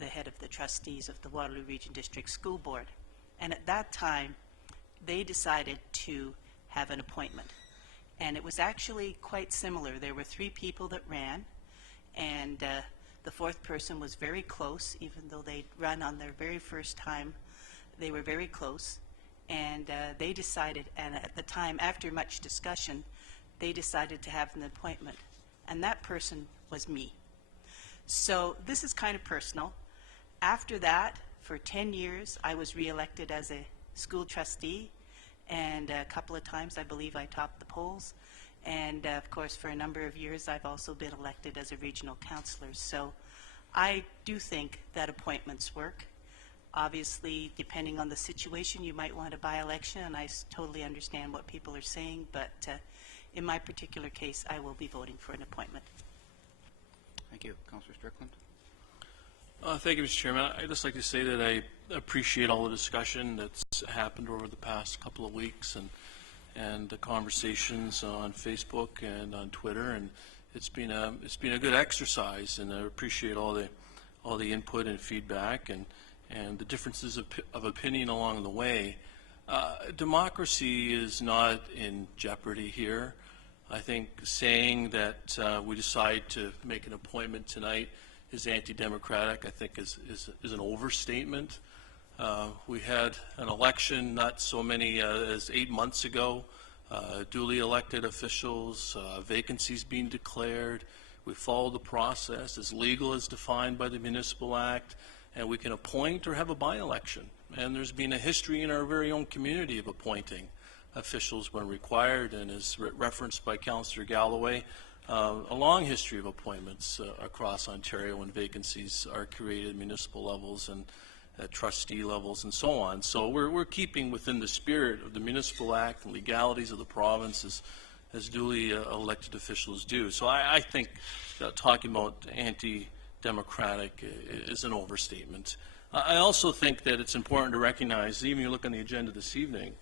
head of the trustees of the Waterloo Region District School Board. And at that time, they decided to have an appointment. And it was actually quite similar. There were 3 people that ran, and the 4th person was very close, even though they'd run on their very first time. They were very close, and they decided, and at the time, after much discussion, they decided to have an appointment. And that person was me. So this is kind of personal. After that, for 10 years, I was reelected as a school trustee, and a couple of times I believe I topped the polls. And of course, for a number of years, I've also been elected as a regional councillor. So I do think that appointments work. Obviously, depending on the situation, you might want a by-election, and I totally understand what people are saying, but in my particular case, I will be voting for an appointment. Thank you. Councillor Strickland? Thank you, Mr. Chairman. I'd just like to say that I appreciate all the discussion that's happened over the past couple of weeks, and the conversations on Facebook and on Twitter, and it's been a good exercise, and I appreciate all the input and feedback and the differences of opinion along the way. Democracy is not in jeopardy here. I think saying that we decide to make an appointment tonight is anti-democratic, I think is an overstatement. We had an election not so many as 8 months ago, duly elected officials, vacancies being declared. We followed the process as legal as defined by the Municipal Act, and we can appoint or have a by-election. And there's been a history in our very own community of appointing officials when required, and as referenced by Councillor Galloway, a long history of appointments across Ontario when vacancies are created at municipal levels and at trustee levels and so on. So we're keeping within the spirit of the Municipal Act and legalities of the province as duly elected officials do. So I think talking about anti-democratic is an overstatement. I also think that it's important to recognize, even if you look on the agenda this evening,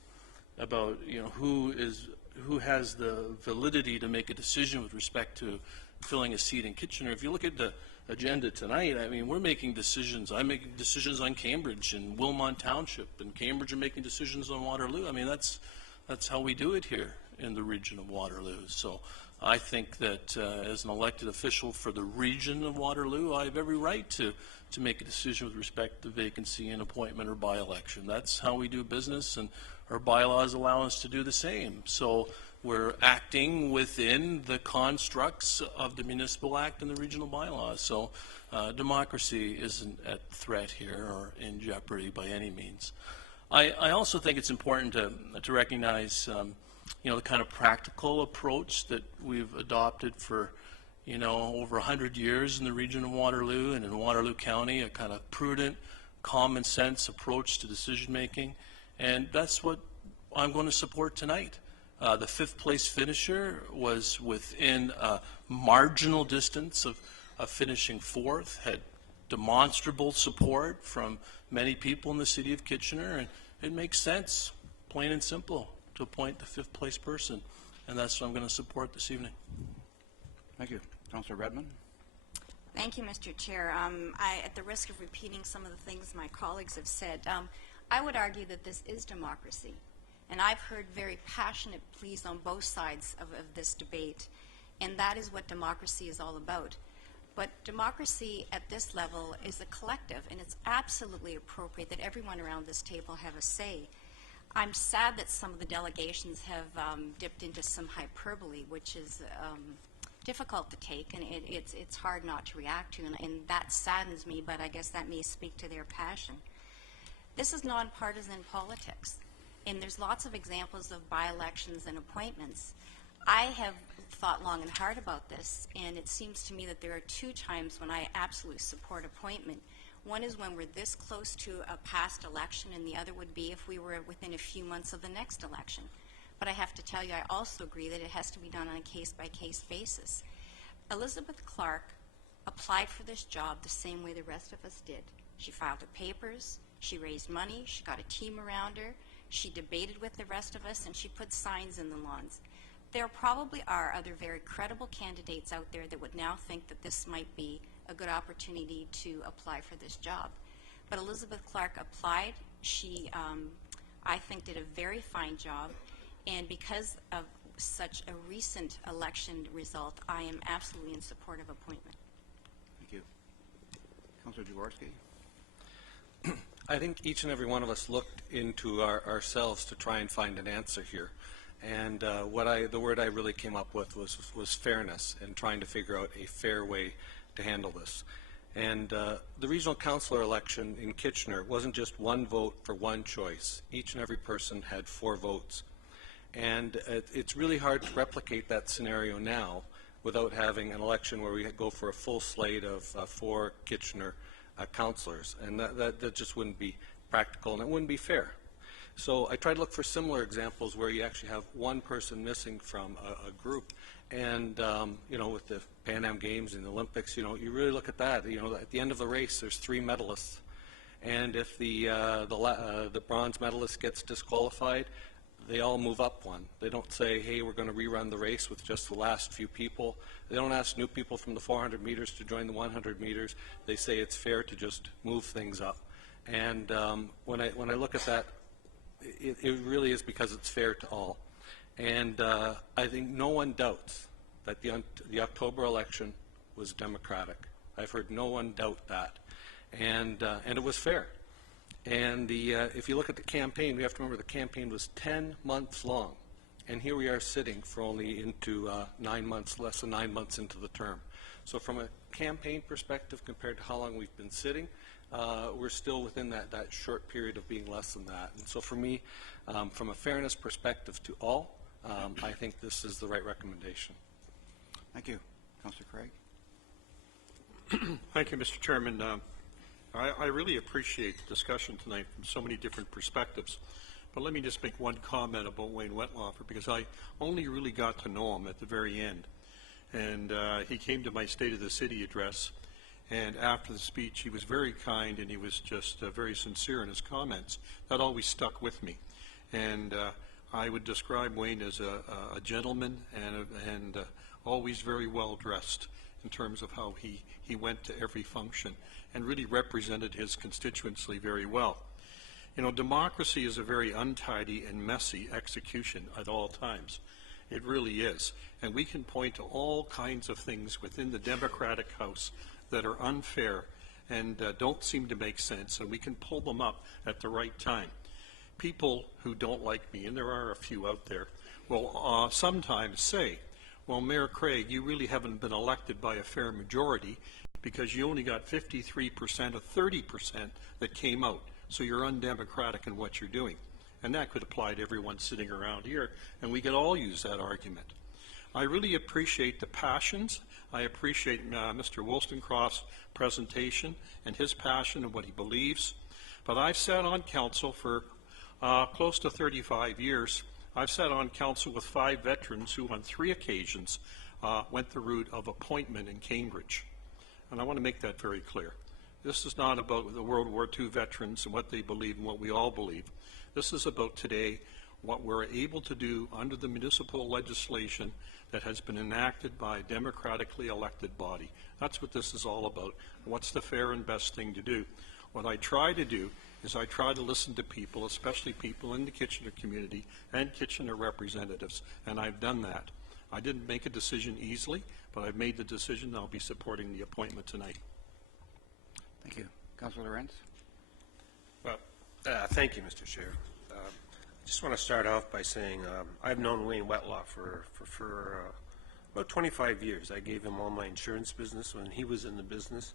about who has the validity to make a decision with respect to filling a seat in Kitchener. If you look at the agenda tonight, I mean, we're making decisions. I'm making decisions on Cambridge and Wilmot Township, and Cambridge are making decisions on Waterloo. I mean, that's how we do it here in the region of Waterloo. So I think that as an elected official for the region of Waterloo, I have every right to make a decision with respect to vacancy and appointment or by-election. That's how we do business, and our bylaws allow us to do the same. So we're acting within the constructs of the Municipal Act and the regional bylaws. So democracy isn't at threat here or in jeopardy by any means. I also think it's important to recognize the kind of practical approach that we've adopted for over 100 years in the region of Waterloo and in Waterloo County, a kind of prudent, common sense approach to decision making. And that's what I'm going to support tonight. The 5th place finisher was within a marginal distance of finishing 4th, had demonstrable support from many people in the city of Kitchener, and it makes sense, plain and simple, to appoint the 5th place person. And that's what I'm going to support this evening. Thank you. Councillor Redmond? Thank you, Mr. Chair. At the risk of repeating some of the things my colleagues have said, I would argue that this is democracy. And I've heard very passionate pleas on both sides of this debate, and that is what democracy is all about. But democracy at this level is a collective, and it's absolutely appropriate that everyone around this table have a say. I'm sad that some of the delegations have dipped into some hyperbole, which is difficult to take, and it's hard not to react to, and that saddens me, but I guess that may speak to their passion. This is nonpartisan politics, and there's lots of examples of by-elections and appointments. I have thought long and hard about this, and it seems to me that there are two times when I absolutely support appointment. One is when we're this close to a past election, and the other would be if we were within a few months of the next election. But I have to tell you, I also agree that it has to be done on a case-by-case basis. Elizabeth Clark applied for this job the same way the rest of us did. She filed her papers, she raised money, she got a team around her, she debated with the rest of us, and she put signs in the lawns. There probably are other very credible candidates out there that would now think that this might be a good opportunity to apply for this job. But Elizabeth Clark applied. She, I think, did a very fine job. And because of such a recent election result, I am absolutely in support of appointment. Thank you. Councilor Jaworski. I think each and every one of us looked into ourselves to try and find an answer here. And the word I really came up with was fairness, and trying to figure out a fair way to handle this. And the regional councillor election in Kitchener wasn't just one vote for one choice. Each and every person had 4 votes. And it's really hard to replicate that scenario now without having an election where we go for a full slate of 4 Kitchener councillors. And that just wouldn't be practical, and it wouldn't be fair. So I tried to look for similar examples where you actually have one person missing from a group. And, you know, with the Pan Am Games and the Olympics, you know, you really look at that. You know, at the end of the race, there's 3 medalists. And if the bronze medalist gets disqualified, they all move up one. They don't say, hey, we're going to rerun the race with just the last few people. They don't ask new people from the 400 meters to join the 100 meters. They say it's fair to just move things up. And when I look at that, it really is because it's fair to all. And I think no one doubts that the October election was democratic. I've heard no one doubt that. And it was fair. And if you look at the campaign, we have to remember the campaign was 10 months long. And here we are sitting for only into 9 months, less than 9 months into the term. So from a campaign perspective compared to how long we've been sitting, we're still within that short period of being less than that. And so for me, from a fairness perspective to all, I think this is the right recommendation. Thank you. Councillor Craig. Thank you, Mr. Chairman. I really appreciate the discussion tonight from so many different perspectives. But let me just make one comment about Wayne Wetlaufer, because I only really got to know him at the very end. And he came to my State of the City address, and after the speech, he was very kind, and he was just very sincere in his comments. That always stuck with me. And I would describe Wayne as a gentleman and always very well dressed in terms of how he went to every function and really represented his constituency very well. You know, democracy is a very untidy and messy execution at all times. It really is. And we can point to all kinds of things within the Democratic House that are unfair and don't seem to make sense, and we can pull them up at the right time. People who don't like me, and there are a few out there, will sometimes say, well, Mayor Craig, you really haven't been elected by a fair majority because you only got 53% of 30% that came out. So you're undemocratic in what you're doing. And that could apply to everyone sitting around here, and we could all use that argument. I really appreciate the passions. I appreciate Mr. Wollstonecroft's presentation and his passion and what he believes. But I've sat on council for close to 35 years. I've sat on council with 5 veterans who on 3 occasions went the route of appointment in Cambridge. And I want to make that very clear. This is not about the World War II veterans and what they believe and what we all believe. This is about today, what we're able to do under the municipal legislation that has been enacted by a democratically elected body. That's what this is all about. What's the fair and best thing to do? What I try to do is I try to listen to people, especially people in the Kitchener community and Kitchener representatives, and I've done that. I didn't make a decision easily, but I've made the decision and I'll be supporting the appointment tonight. Thank you. Councillor Lorentz. Well, thank you, Mr. Chair. I just want to start off by saying I've known Wayne Wetlaufer for about 25 years. I gave him all my insurance business when he was in the business,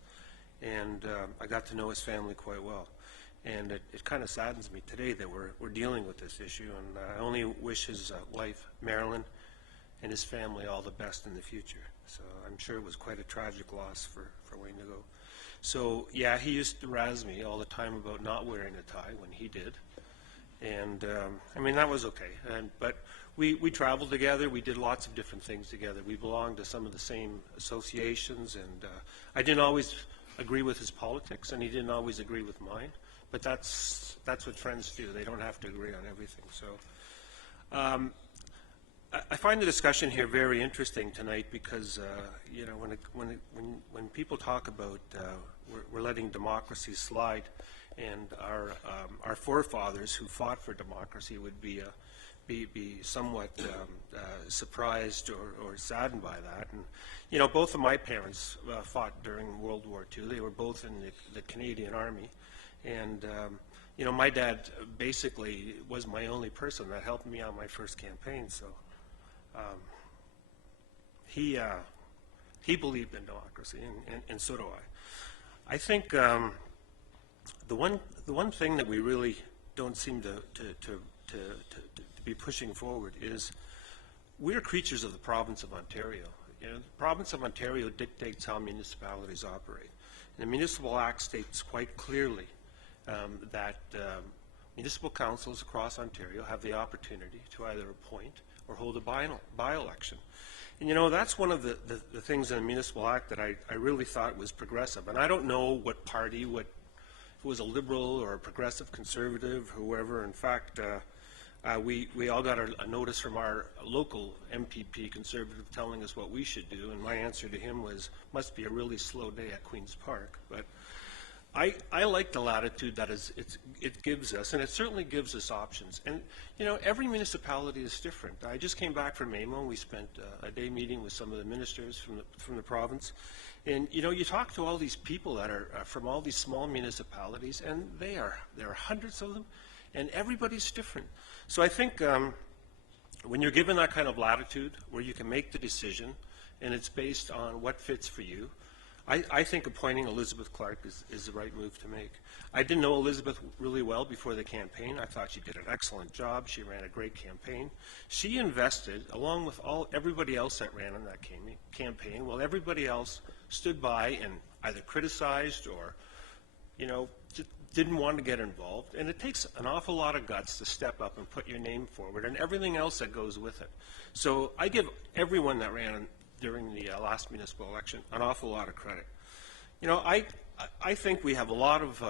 and I got to know his family quite well. And it kind of saddens me today that we're dealing with this issue, and I only wish his wife, Marilyn, and his family all the best in the future. So I'm sure it was quite a tragic loss for Wayne to go. So yeah, he used to razz me all the time about not wearing a tie when he did. And I mean, that was okay. But we traveled together. We did lots of different things together. We belonged to some of the same associations, and I didn't always agree with his politics, and he didn't always agree with mine. But that's what friends do. They don't have to agree on everything. So I find the discussion here very interesting tonight because you know, when people talk about we're letting democracy slide, and our forefathers who fought for democracy would be somewhat surprised or saddened by that. And you know, both of my parents fought during World War II. They were both in the Canadian Army, and you know, my dad basically was my only person that helped me on my first campaign. So he believed in democracy, and so do I. I think the one thing that we really don't seem to be pushing forward is we're creatures of the province of Ontario. You know, the province of Ontario dictates how municipalities operate. And the Municipal Act states quite clearly that municipal councils across Ontario have the opportunity to either appoint or hold a by-election. And you know, that's one of the things in the Municipal Act that I really thought was progressive. And I don't know what party, if it was a Liberal or a Progressive Conservative, whoever. In fact, we all got a notice from our local MPP Conservative telling us what we should do, and my answer to him was, must be a really slow day at Queen's Park. But I like the latitude that it gives us, and it certainly gives us options. And you know, every municipality is different. I just came back from AMO. We spent a day meeting with some of the ministers from the province, and you know, you talk to all these people that are from all these small municipalities, and there are hundreds of them, and everybody's different. So I think when you're given that kind of latitude, where you can make the decision, and it's based on what fits for you, I think appointing Elizabeth Clark is the right move to make. I didn't know Elizabeth really well before the campaign. I thought she did an excellent job. She ran a great campaign. She invested, along with everybody else that ran on that campaign, while everybody else stood by and either criticized or, you know, didn't want to get involved. And it takes an awful lot of guts to step up and put your name forward and everything else that goes with it. So I give everyone that ran during the last municipal election an awful lot of credit. You know, I think we have a lot of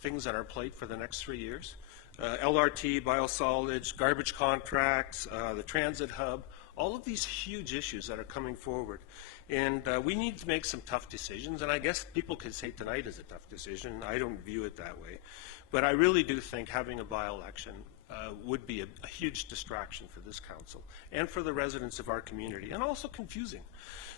things on our plate for the next 3 years. LRT, biosolids, garbage contracts, the transit hub, all of these huge issues that are coming forward. And we need to make some tough decisions, and I guess people could say tonight is a tough decision. I don't view it that way. But I really do think having a by-election would be a huge distraction for this council and for the residents of our community, and also confusing.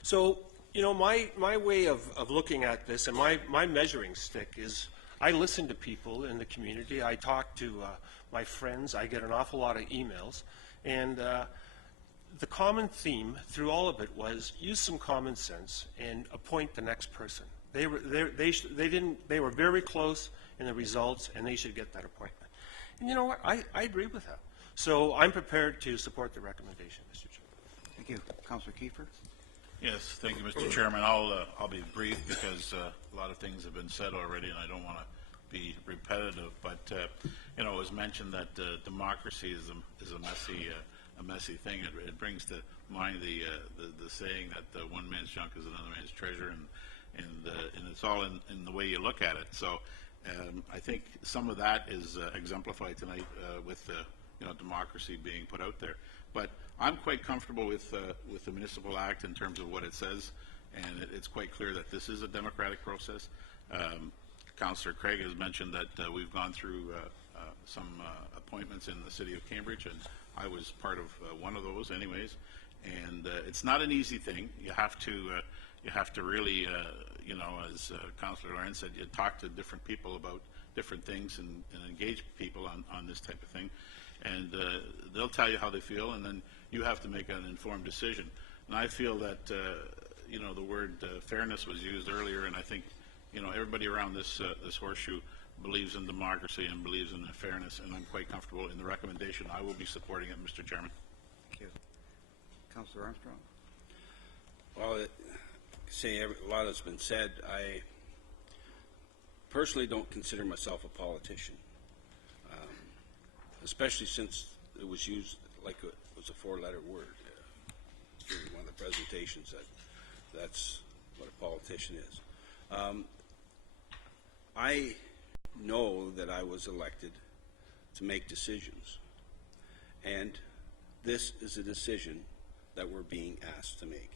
So, you know, my way of looking at this, and my measuring stick is, I listen to people in the community. I talk to my friends. I get an awful lot of emails. And the common theme through all of it was use some common sense and appoint the next person. They were very close in the results, and they should get that appointment. And you know what? I agree with that. So I'm prepared to support the recommendation, Mr. Chairman. Thank you. Councillor Kiefer? Yes, thank you, Mr. Chairman. I'll be brief because a lot of things have been said already, and I don't want to be repetitive. But you know, it was mentioned that democracy is a messy thing. It brings to mind the saying that one man's junk is another man's treasure, and it's all in the way you look at it. So I think some of that is exemplified tonight with you know, democracy being put out there. But I'm quite comfortable with the Municipal Act in terms of what it says, and it's quite clear that this is a democratic process. Councillor Craig has mentioned that we've gone through some appointments in the City of Cambridge, and I was part of one of those anyways. And it's not an easy thing. You have to really, you know, as Councillor Lawrence said, you talk to different people about different things and engage people on this type of thing. And they'll tell you how they feel, and then you have to make an informed decision. And I feel that, you know, the word fairness was used earlier, and I think, you know, everybody around this horseshoe believes in democracy and believes in fairness, and I'm quite comfortable in the recommendation. I will be supporting it, Mr. Chairman. Thank you. Councillor Armstrong. Well, a lot has been said. I personally don't consider myself a politician, especially since it was used like it was a four-letter word during one of the presentations. That's what a politician is. I know that I was elected to make decisions, and this is a decision that we're being asked to make.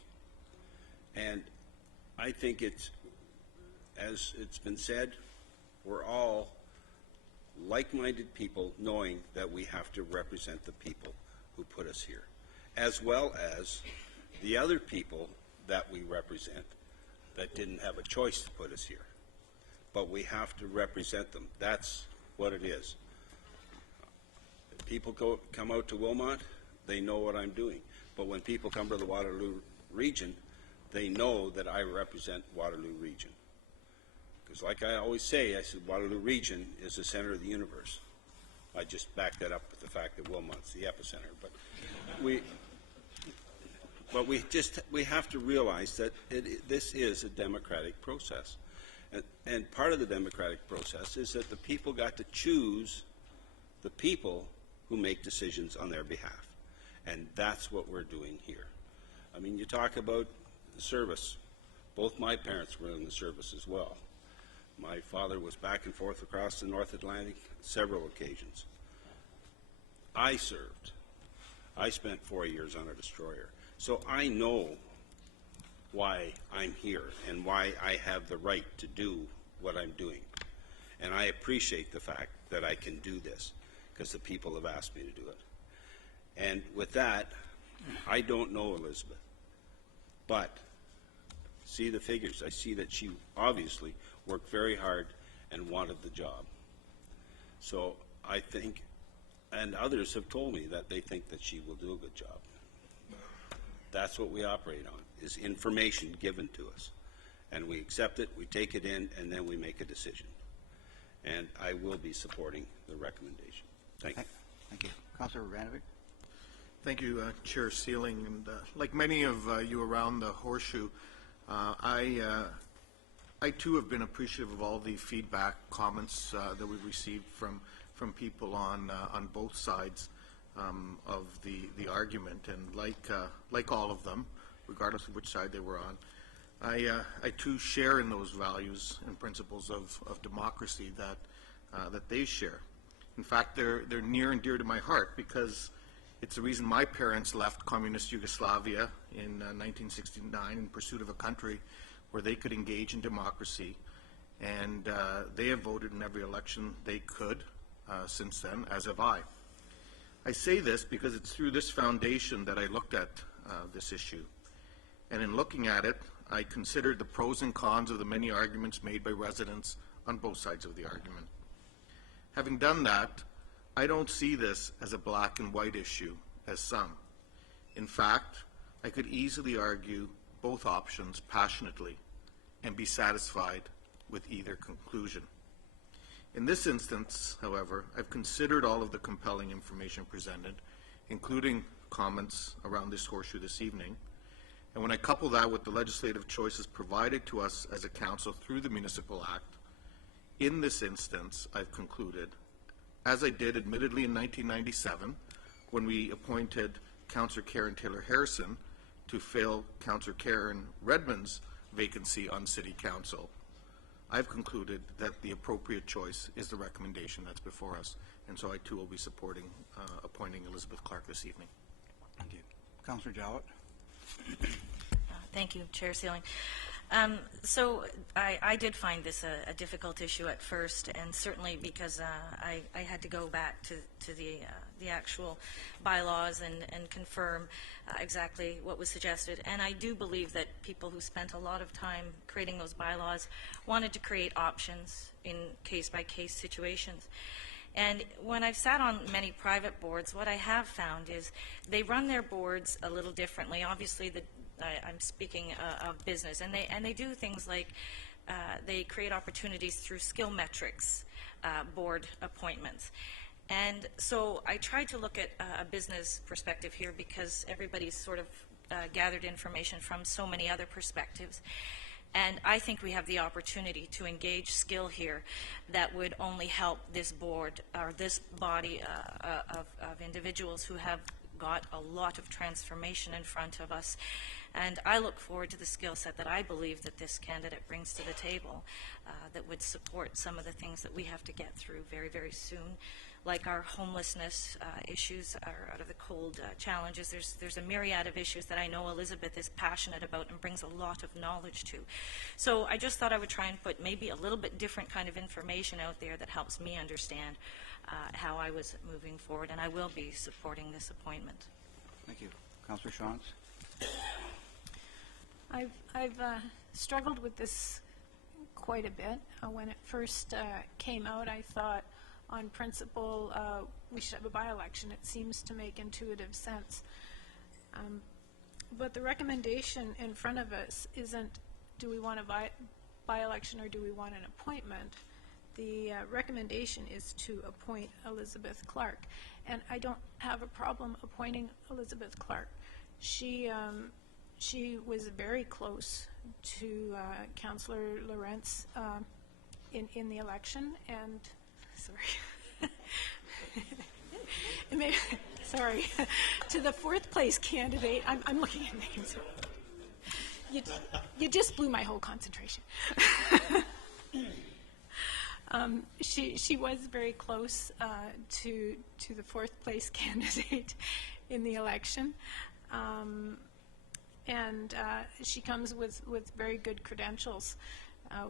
And I think it's, as it's been said, we're all like-minded people knowing that we have to represent the people who put us here, as well as the other people that we represent that didn't have a choice to put us here. But we have to represent them. That's what it is. If people come out to Wilmot, they know what I'm doing. But when people come to the Waterloo region, they know that I represent Waterloo region. Because like I always say, I said Waterloo region is the center of the universe. I just back that up with the fact that Wilmot's the epicenter. But we have to realize that this is a democratic process. And part of the democratic process is that the people got to choose the people who make decisions on their behalf. And that's what we're doing here. I mean, you talk about the service. Both my parents were in the service as well. My father was back and forth across the North Atlantic several occasions. I served. I spent 4 years on a destroyer. So I know why I'm here and why I have the right to do what I'm doing. And I appreciate the fact that I can do this because the people have asked me to do it. And with that, I don't know Elizabeth, but see the figures. I see that she obviously worked very hard and wanted the job. So I think, and others have told me that they think that she will do a good job. That's what we operate on, is information given to us. And we accept it, we take it in, and then we make a decision. And I will be supporting the recommendation. Thank you. Thank you. Councillor Vanovic. Thank you, Chair Sealing. And like many of you around the Horseshoe, I too have been appreciative of all the feedback, comments that we've received from people on both sides of the argument. And like all of them, regardless of which side they were on, I too share in those values and principles of democracy that they share. In fact, they're near and dear to my heart because it's the reason my parents left communist Yugoslavia in 1969 in pursuit of a country where they could engage in democracy, and they have voted in every election they could since then, as have I. I say this because it's through this foundation that I looked at this issue. And in looking at it, I considered the pros and cons of the many arguments made by residents on both sides of the argument. Having done that, I don't see this as a black and white issue, as some. In fact, I could easily argue both options passionately and be satisfied with either conclusion. In this instance, however, I've considered all of the compelling information presented, including comments around this horseshoe this evening, and when I couple that with the legislative choices provided to us as a council through the Municipal Act, in this instance, I've concluded, as I did admittedly in 1997, when we appointed Councillor Karen Taylor Harrison to fill Councillor Karen Redmond's vacancy on City Council, I've concluded that the appropriate choice is the recommendation that's before us, and so I too will be supporting appointing Elizabeth Clark this evening. Thank you. Councillor Jowett. Thank you, Chair Sealing. So I did find this a difficult issue at first, and certainly because I had to go back to the actual bylaws and confirm exactly what was suggested. And I do believe that people who spent a lot of time creating those bylaws wanted to create options in case-by-case situations. And when I've sat on many private boards, what I have found is they run their boards a little differently. Obviously, I'm speaking of business, and they do things like they create opportunities through skill metrics board appointments. And so I tried to look at a business perspective here because everybody's sort of gathered information from so many other perspectives. And I think we have the opportunity to engage skill here that would only help this board or this body of individuals who have got a lot of transformation in front of us. And I look forward to the skill set that I believe that this candidate brings to the table that would support some of the things that we have to get through very, very soon, like our homelessness issues, our out of the cold challenges. There's a myriad of issues that I know Elizabeth is passionate about and brings a lot of knowledge to. So I just thought I would try and put maybe a little bit different kind of information out there that helps me understand how I was moving forward, and I will be supporting this appointment. Thank you. Councillor Shantz? I've struggled with this quite a bit. When it first came out, I thought, on principle, we should have a by-election. It seems to make intuitive sense. But the recommendation in front of us isn't, do we want a by-election or do we want an appointment? The recommendation is to appoint Elizabeth Clark. And I don't have a problem appointing Elizabeth Clark. She was very close to Councillor Lawrence in the election, and sorry, to the fourth place candidate. I'm looking at names. You just blew my whole concentration. She was very close to the fourth place candidate in the election. And she comes with very good credentials.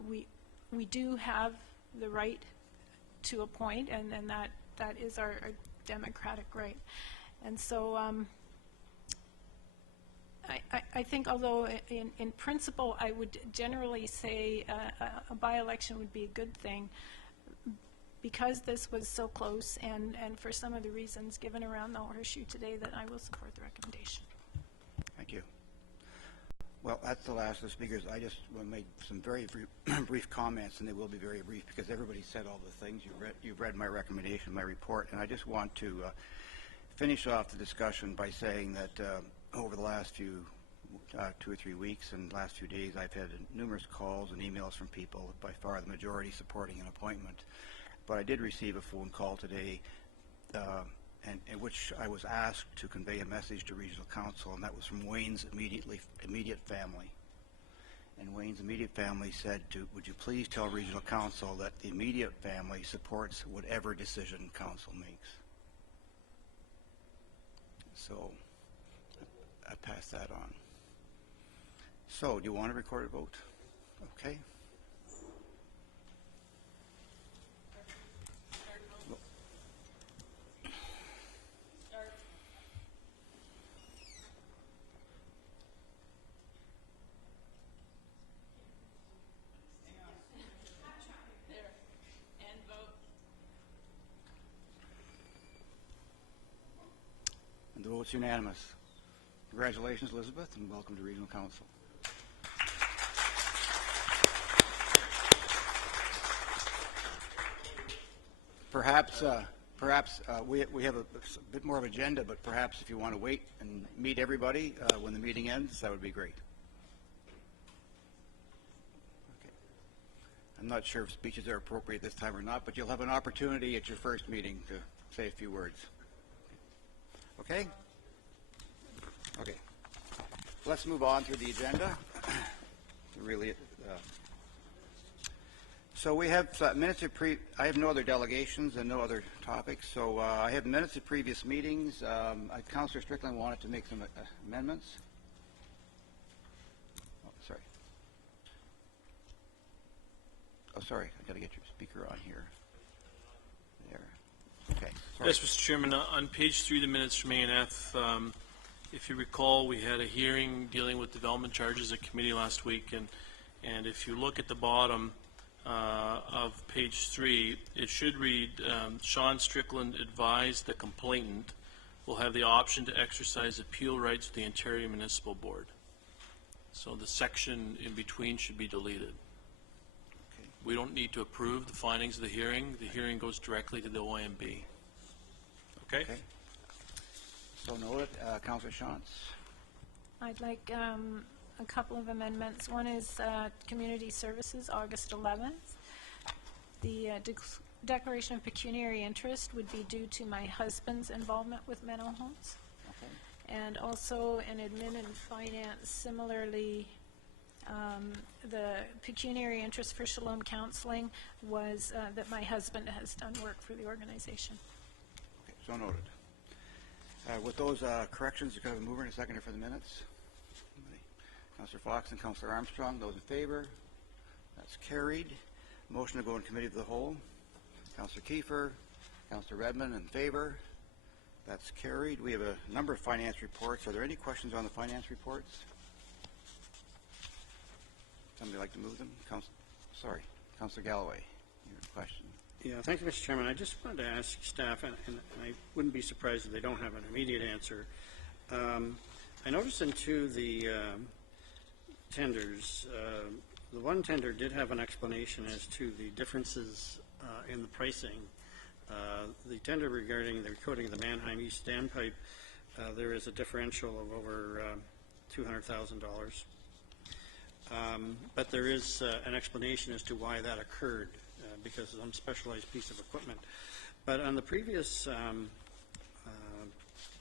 We do have the right to appoint, and that is our democratic right. And so I think, although in principle I would generally say a by-election would be a good thing, because this was so close and for some of the reasons given around the horseshoe today, that I will support the recommendation. Thank you. Well, that's the last of the speakers. I just want to make some very brief comments, and they will be very brief because everybody said all the things. You've read my recommendation, my report, and I just want to finish off the discussion by saying that over the last few 2 or 3 weeks and last few days, I've had numerous calls and emails from people, by far the majority supporting an appointment. But I did receive a phone call today in which I was asked to convey a message to Regional Council, and that was from Wayne's immediate family. And Wayne's immediate family said, would you please tell Regional Council that the immediate family supports whatever decision Council makes. So I pass that on. So do you want a recorded vote? Okay. And the vote's unanimous. Congratulations, Elizabeth, and welcome to Regional Council. Perhaps we have a bit more of an agenda, but perhaps if you want to wait and meet everybody when the meeting ends, that would be great. Okay. I'm not sure if speeches are appropriate this time or not, but you'll have an opportunity at your first meeting to say a few words. Okay? Okay. Let's move on through the agenda. So we have minutes of I have no other delegations and no other topics. So I have minutes of previous meetings. Councillor Strickland wanted to make some amendments. Oh, sorry. Oh, sorry. I got to get your speaker on here. There. Okay. Sorry. Yes, Mr. Chairman. On page 3 of the minutes from A&F, if you recall, we had a hearing dealing with development charges at committee last week, and if you look at the bottom of page 3, it should read, Sean Strickland advised the complainant will have the option to exercise appeal rights to the Ontario Municipal Board. So the section in between should be deleted. Okay. We don't need to approve the findings of the hearing. The hearing goes directly to the OMB. Okay. So noted. Councillor Shantz. I'd like a couple of amendments. One is Community Services, August 11th. The declaration of pecuniary interest would be due to my husband's involvement with mental homes. And also in admin and finance, similarly, the pecuniary interest for Shalom Counseling was that my husband has done work for the organization. Okay, so noted. With those corrections, you can have a mover and a seconder for the minutes. Councillor Fox and Councillor Armstrong, those in favor? That's carried. Motion to go in committee of the whole. Councillor Kiefer, Councillor Redmond in favor. That's carried. We have a number of finance reports. Are there any questions on the finance reports? Somebody like to move them? Councillor Galloway, your question. Yeah, thank you, Mr. Chairman. I just wanted to ask staff, and I wouldn't be surprised if they don't have an immediate answer. I noticed in two of the tenders, the one tender did have an explanation as to the differences in the pricing. The tender regarding the recoating of the Mannheim East standpipe, there is a differential of over $200,000. But there is an explanation as to why that occurred, because of some specialized piece of equipment. But on the previous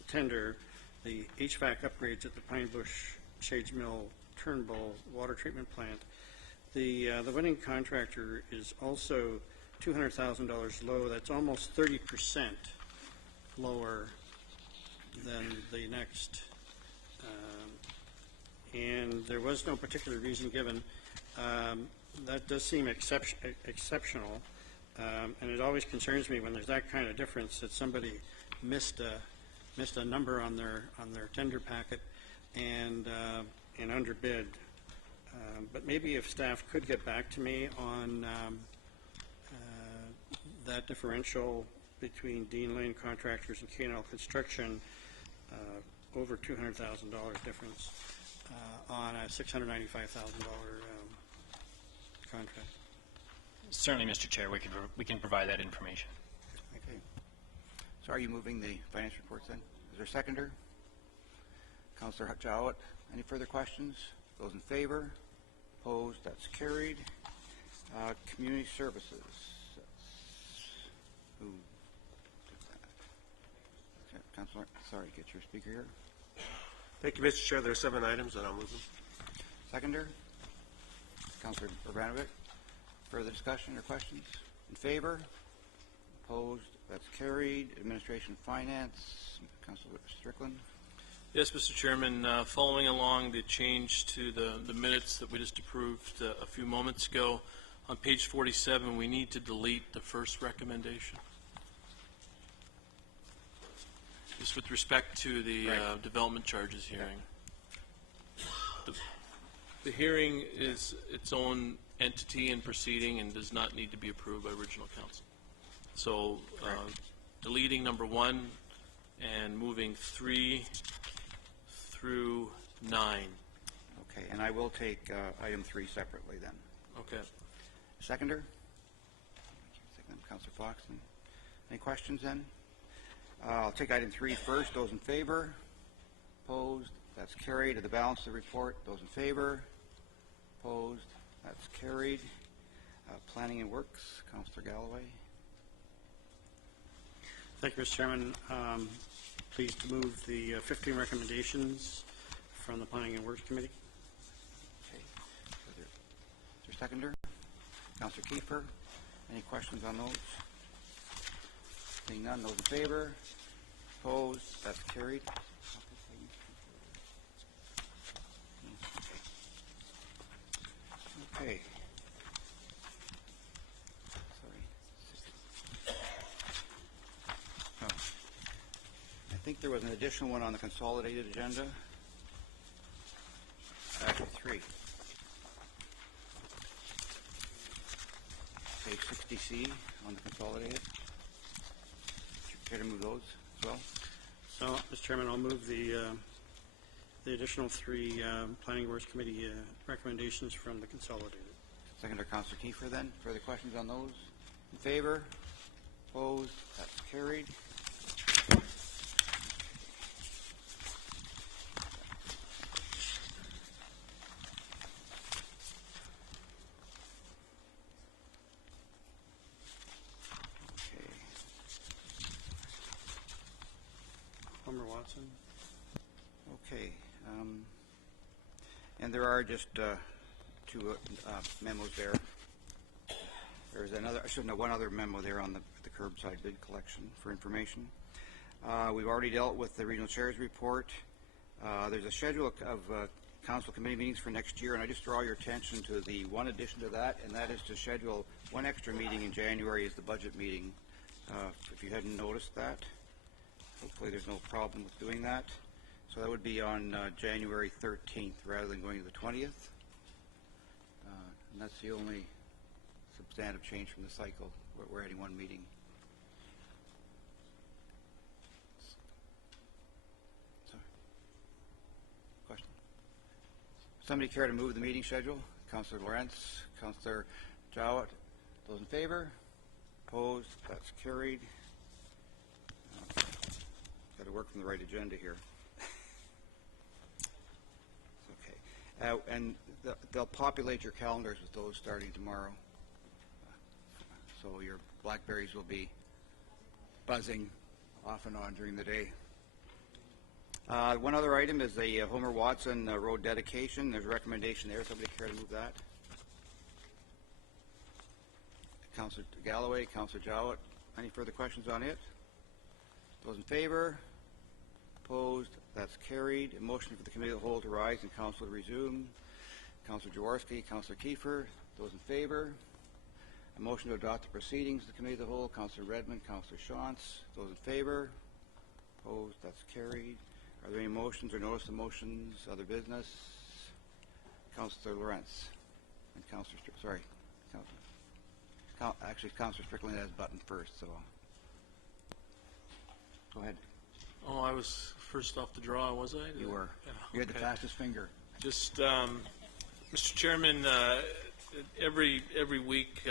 tender, the HVAC upgrades at the Pine Bush Shades Mill Turnbull water treatment plant, the winning contractor is also $200,000 low. That's almost 30% lower than the next. And there was no particular reason given. That does seem exceptional, and it always concerns me when there's that kind of difference that somebody missed a number on their tender packet and underbid. But maybe if staff could get back to me on that differential between Dean Lane Contractors and K&L Construction, over $200,000 difference on a $695,000 contract. Certainly, Mr. Chair, we can provide that information. Okay. So are you moving the finance reports then? Is there a seconder? Councillor Jowett, any further questions? Those in favor? Opposed? That's carried. Community Services. Who did that? Councillor, sorry, get your speaker here. Thank you, Mr. Chair. There are 7 items, and I'll move them. Seconder? Councillor Urbanovic. Further discussion or questions? In favor? Opposed? That's carried. Administration and Finance. Councillor Strickland. Yes, Mr. Chairman, following along the change to the minutes that we just approved a few moments ago, on page 47, we need to delete the first recommendation. Just with respect to the development charges hearing. The hearing is its own entity and proceeding and does not need to be approved by original council. So deleting number 1 and moving 3 through 9. Okay, and I will take item 3 separately then. Okay. Seconder? Councillor Fox. Any questions then? I'll take item 3 first. Those in favor? Opposed? That's carried. To the balance of the report, those in favor? Opposed? That's carried. Planning and Works, Councillor Galloway. Thank you, Mr. Chairman. Pleased to move the 15 recommendations from the Planning and Works Committee. Okay. Is there a seconder? Councillor Kiefer. Any questions on those? Seeing none, those in favor? Opposed? That's carried. Okay. Sorry. Oh. I think there was an additional one on the consolidated agenda. Item 3. Page 60C on the consolidated. Care to move those as well? So, Mr. Chairman, I'll move the additional 3 Planning Works Committee recommendations from the consolidated. Seconder, Councillor Kiefer then. Further questions on those? In favor? Opposed? That's carried. Homer Watson. Okay. And there are just two memos there. There's another, one other memo there on the curbside bid collection for information. We've already dealt with the regional chairs report. There's a schedule of council committee meetings for next year, and I just draw your attention to the one addition to that, and that is to schedule one extra meeting in January as the budget meeting. If you hadn't noticed that, hopefully there's no problem with doing that. So that would be on January 13th rather than going to the 20th. And that's the only substantive change from the cycle. We're adding one meeting. Sorry. Question? Somebody care to move the meeting schedule? Councillor Lawrence, Councillor Jowett. Those in favor? Opposed? That's carried. Got to work from the right agenda here. And they'll populate your calendars with those starting tomorrow. So your blackberries will be buzzing off and on during the day. One other item is the Homer Watson road dedication. There's a recommendation there. Somebody care to move that? Councillor Galloway, Councillor Jowett. Any further questions on it? Those in favor? Opposed? That's carried. A motion for the committee of the whole to rise and council to resume. Councillor Jaworski, Councillor Kiefer. Those in favor? A motion to adopt the proceedings of the committee of the whole. Councillor Redmond, Councillor Shantz. Those in favor? Opposed? That's carried. Are there any motions or notice of motions? Other business? Councillor Lawrence and Councillor actually, Councillor Strickland has button first, so go ahead. Oh, I was first off the draw, was I? You were. Yeah, You had the okay. fastest finger. Just, Mr. Chairman, every week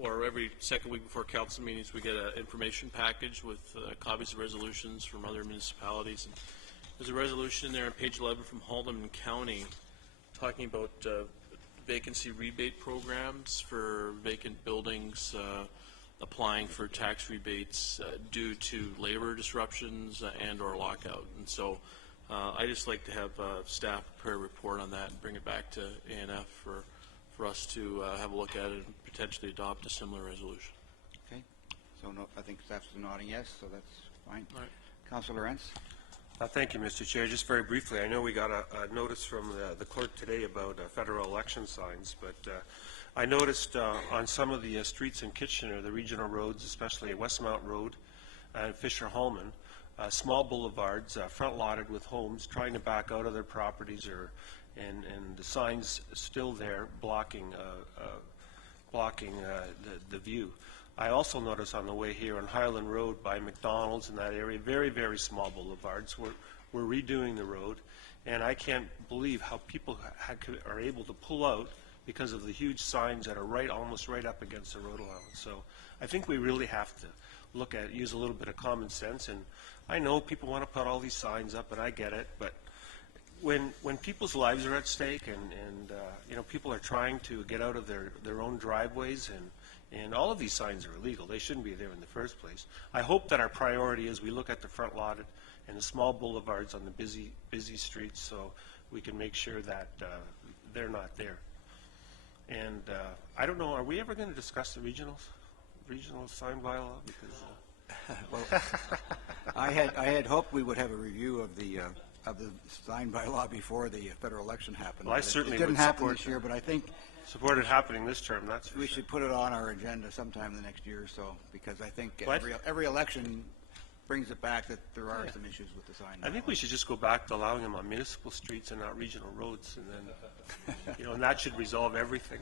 or every second week before council meetings, we get an information package with copies of resolutions from other municipalities. And there's a resolution in there on page 11 from Haldeman County talking about vacancy rebate programs for vacant buildings, applying for tax rebates due to labor disruptions and or lockout. And so I just like to have staff prepare a report on that and bring it back to ANF for us to have a look at it and potentially adopt a similar resolution. Okay. So no, I think staff's nodding yes, so that's fine. All right. Councillor Lawrence. Thank you, Mr. Chair. Just very briefly, I know we got a notice from the clerk today about federal election signs, but I noticed on some of the streets in Kitchener, the regional roads, especially Westmount Road and Fisher-Hallman, small boulevards, front-lotted with homes trying to back out of their properties, and the signs still there blocking the view. I also noticed on the way here on Highland Road by McDonald's in that area, very, very small boulevards. We're redoing the road, and I can't believe how people are able to pull out because of the huge signs that are almost right up against the road allowance. So I think we really have to use a little bit of common sense. And I know people want to put all these signs up, and I get it, but when people's lives are at stake and you know, people are trying to get out of their own driveways, and all of these signs are illegal. They shouldn't be there in the first place. I hope that our priority is we look at the front lotted and the small boulevards on the busy streets, so we can make sure that they're not there. And I don't know, are we ever going to discuss the regional sign bylaw? Because well, I had hoped we would have a review of the sign bylaw before the federal election happened. Well, I certainly it didn't would happen support this year, but I think support it happening this term. That's for we sure. should put it on our agenda sometime in the next year or so, because I think What? every election brings it back that there are some issues with the sign bylaw. I think we should just go back to allowing them on municipal streets and not regional roads, and then, you know, and that should resolve everything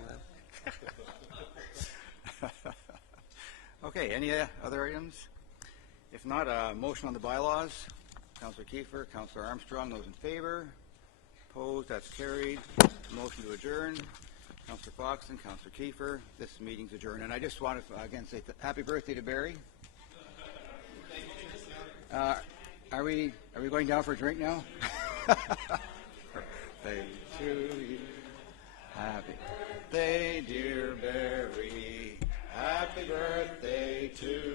then. Okay, any other items? If not, motion on the bylaws. Councillor Kiefer, Councillor Armstrong, those in favor. Opposed, that's carried. Motion to adjourn. Councillor Foxton, Councillor Kiefer. This meeting's adjourned. And I just want to again say happy birthday to Barry. Are we going down for a drink now? Birthday to you. Happy birthday, dear Barry. Happy birthday to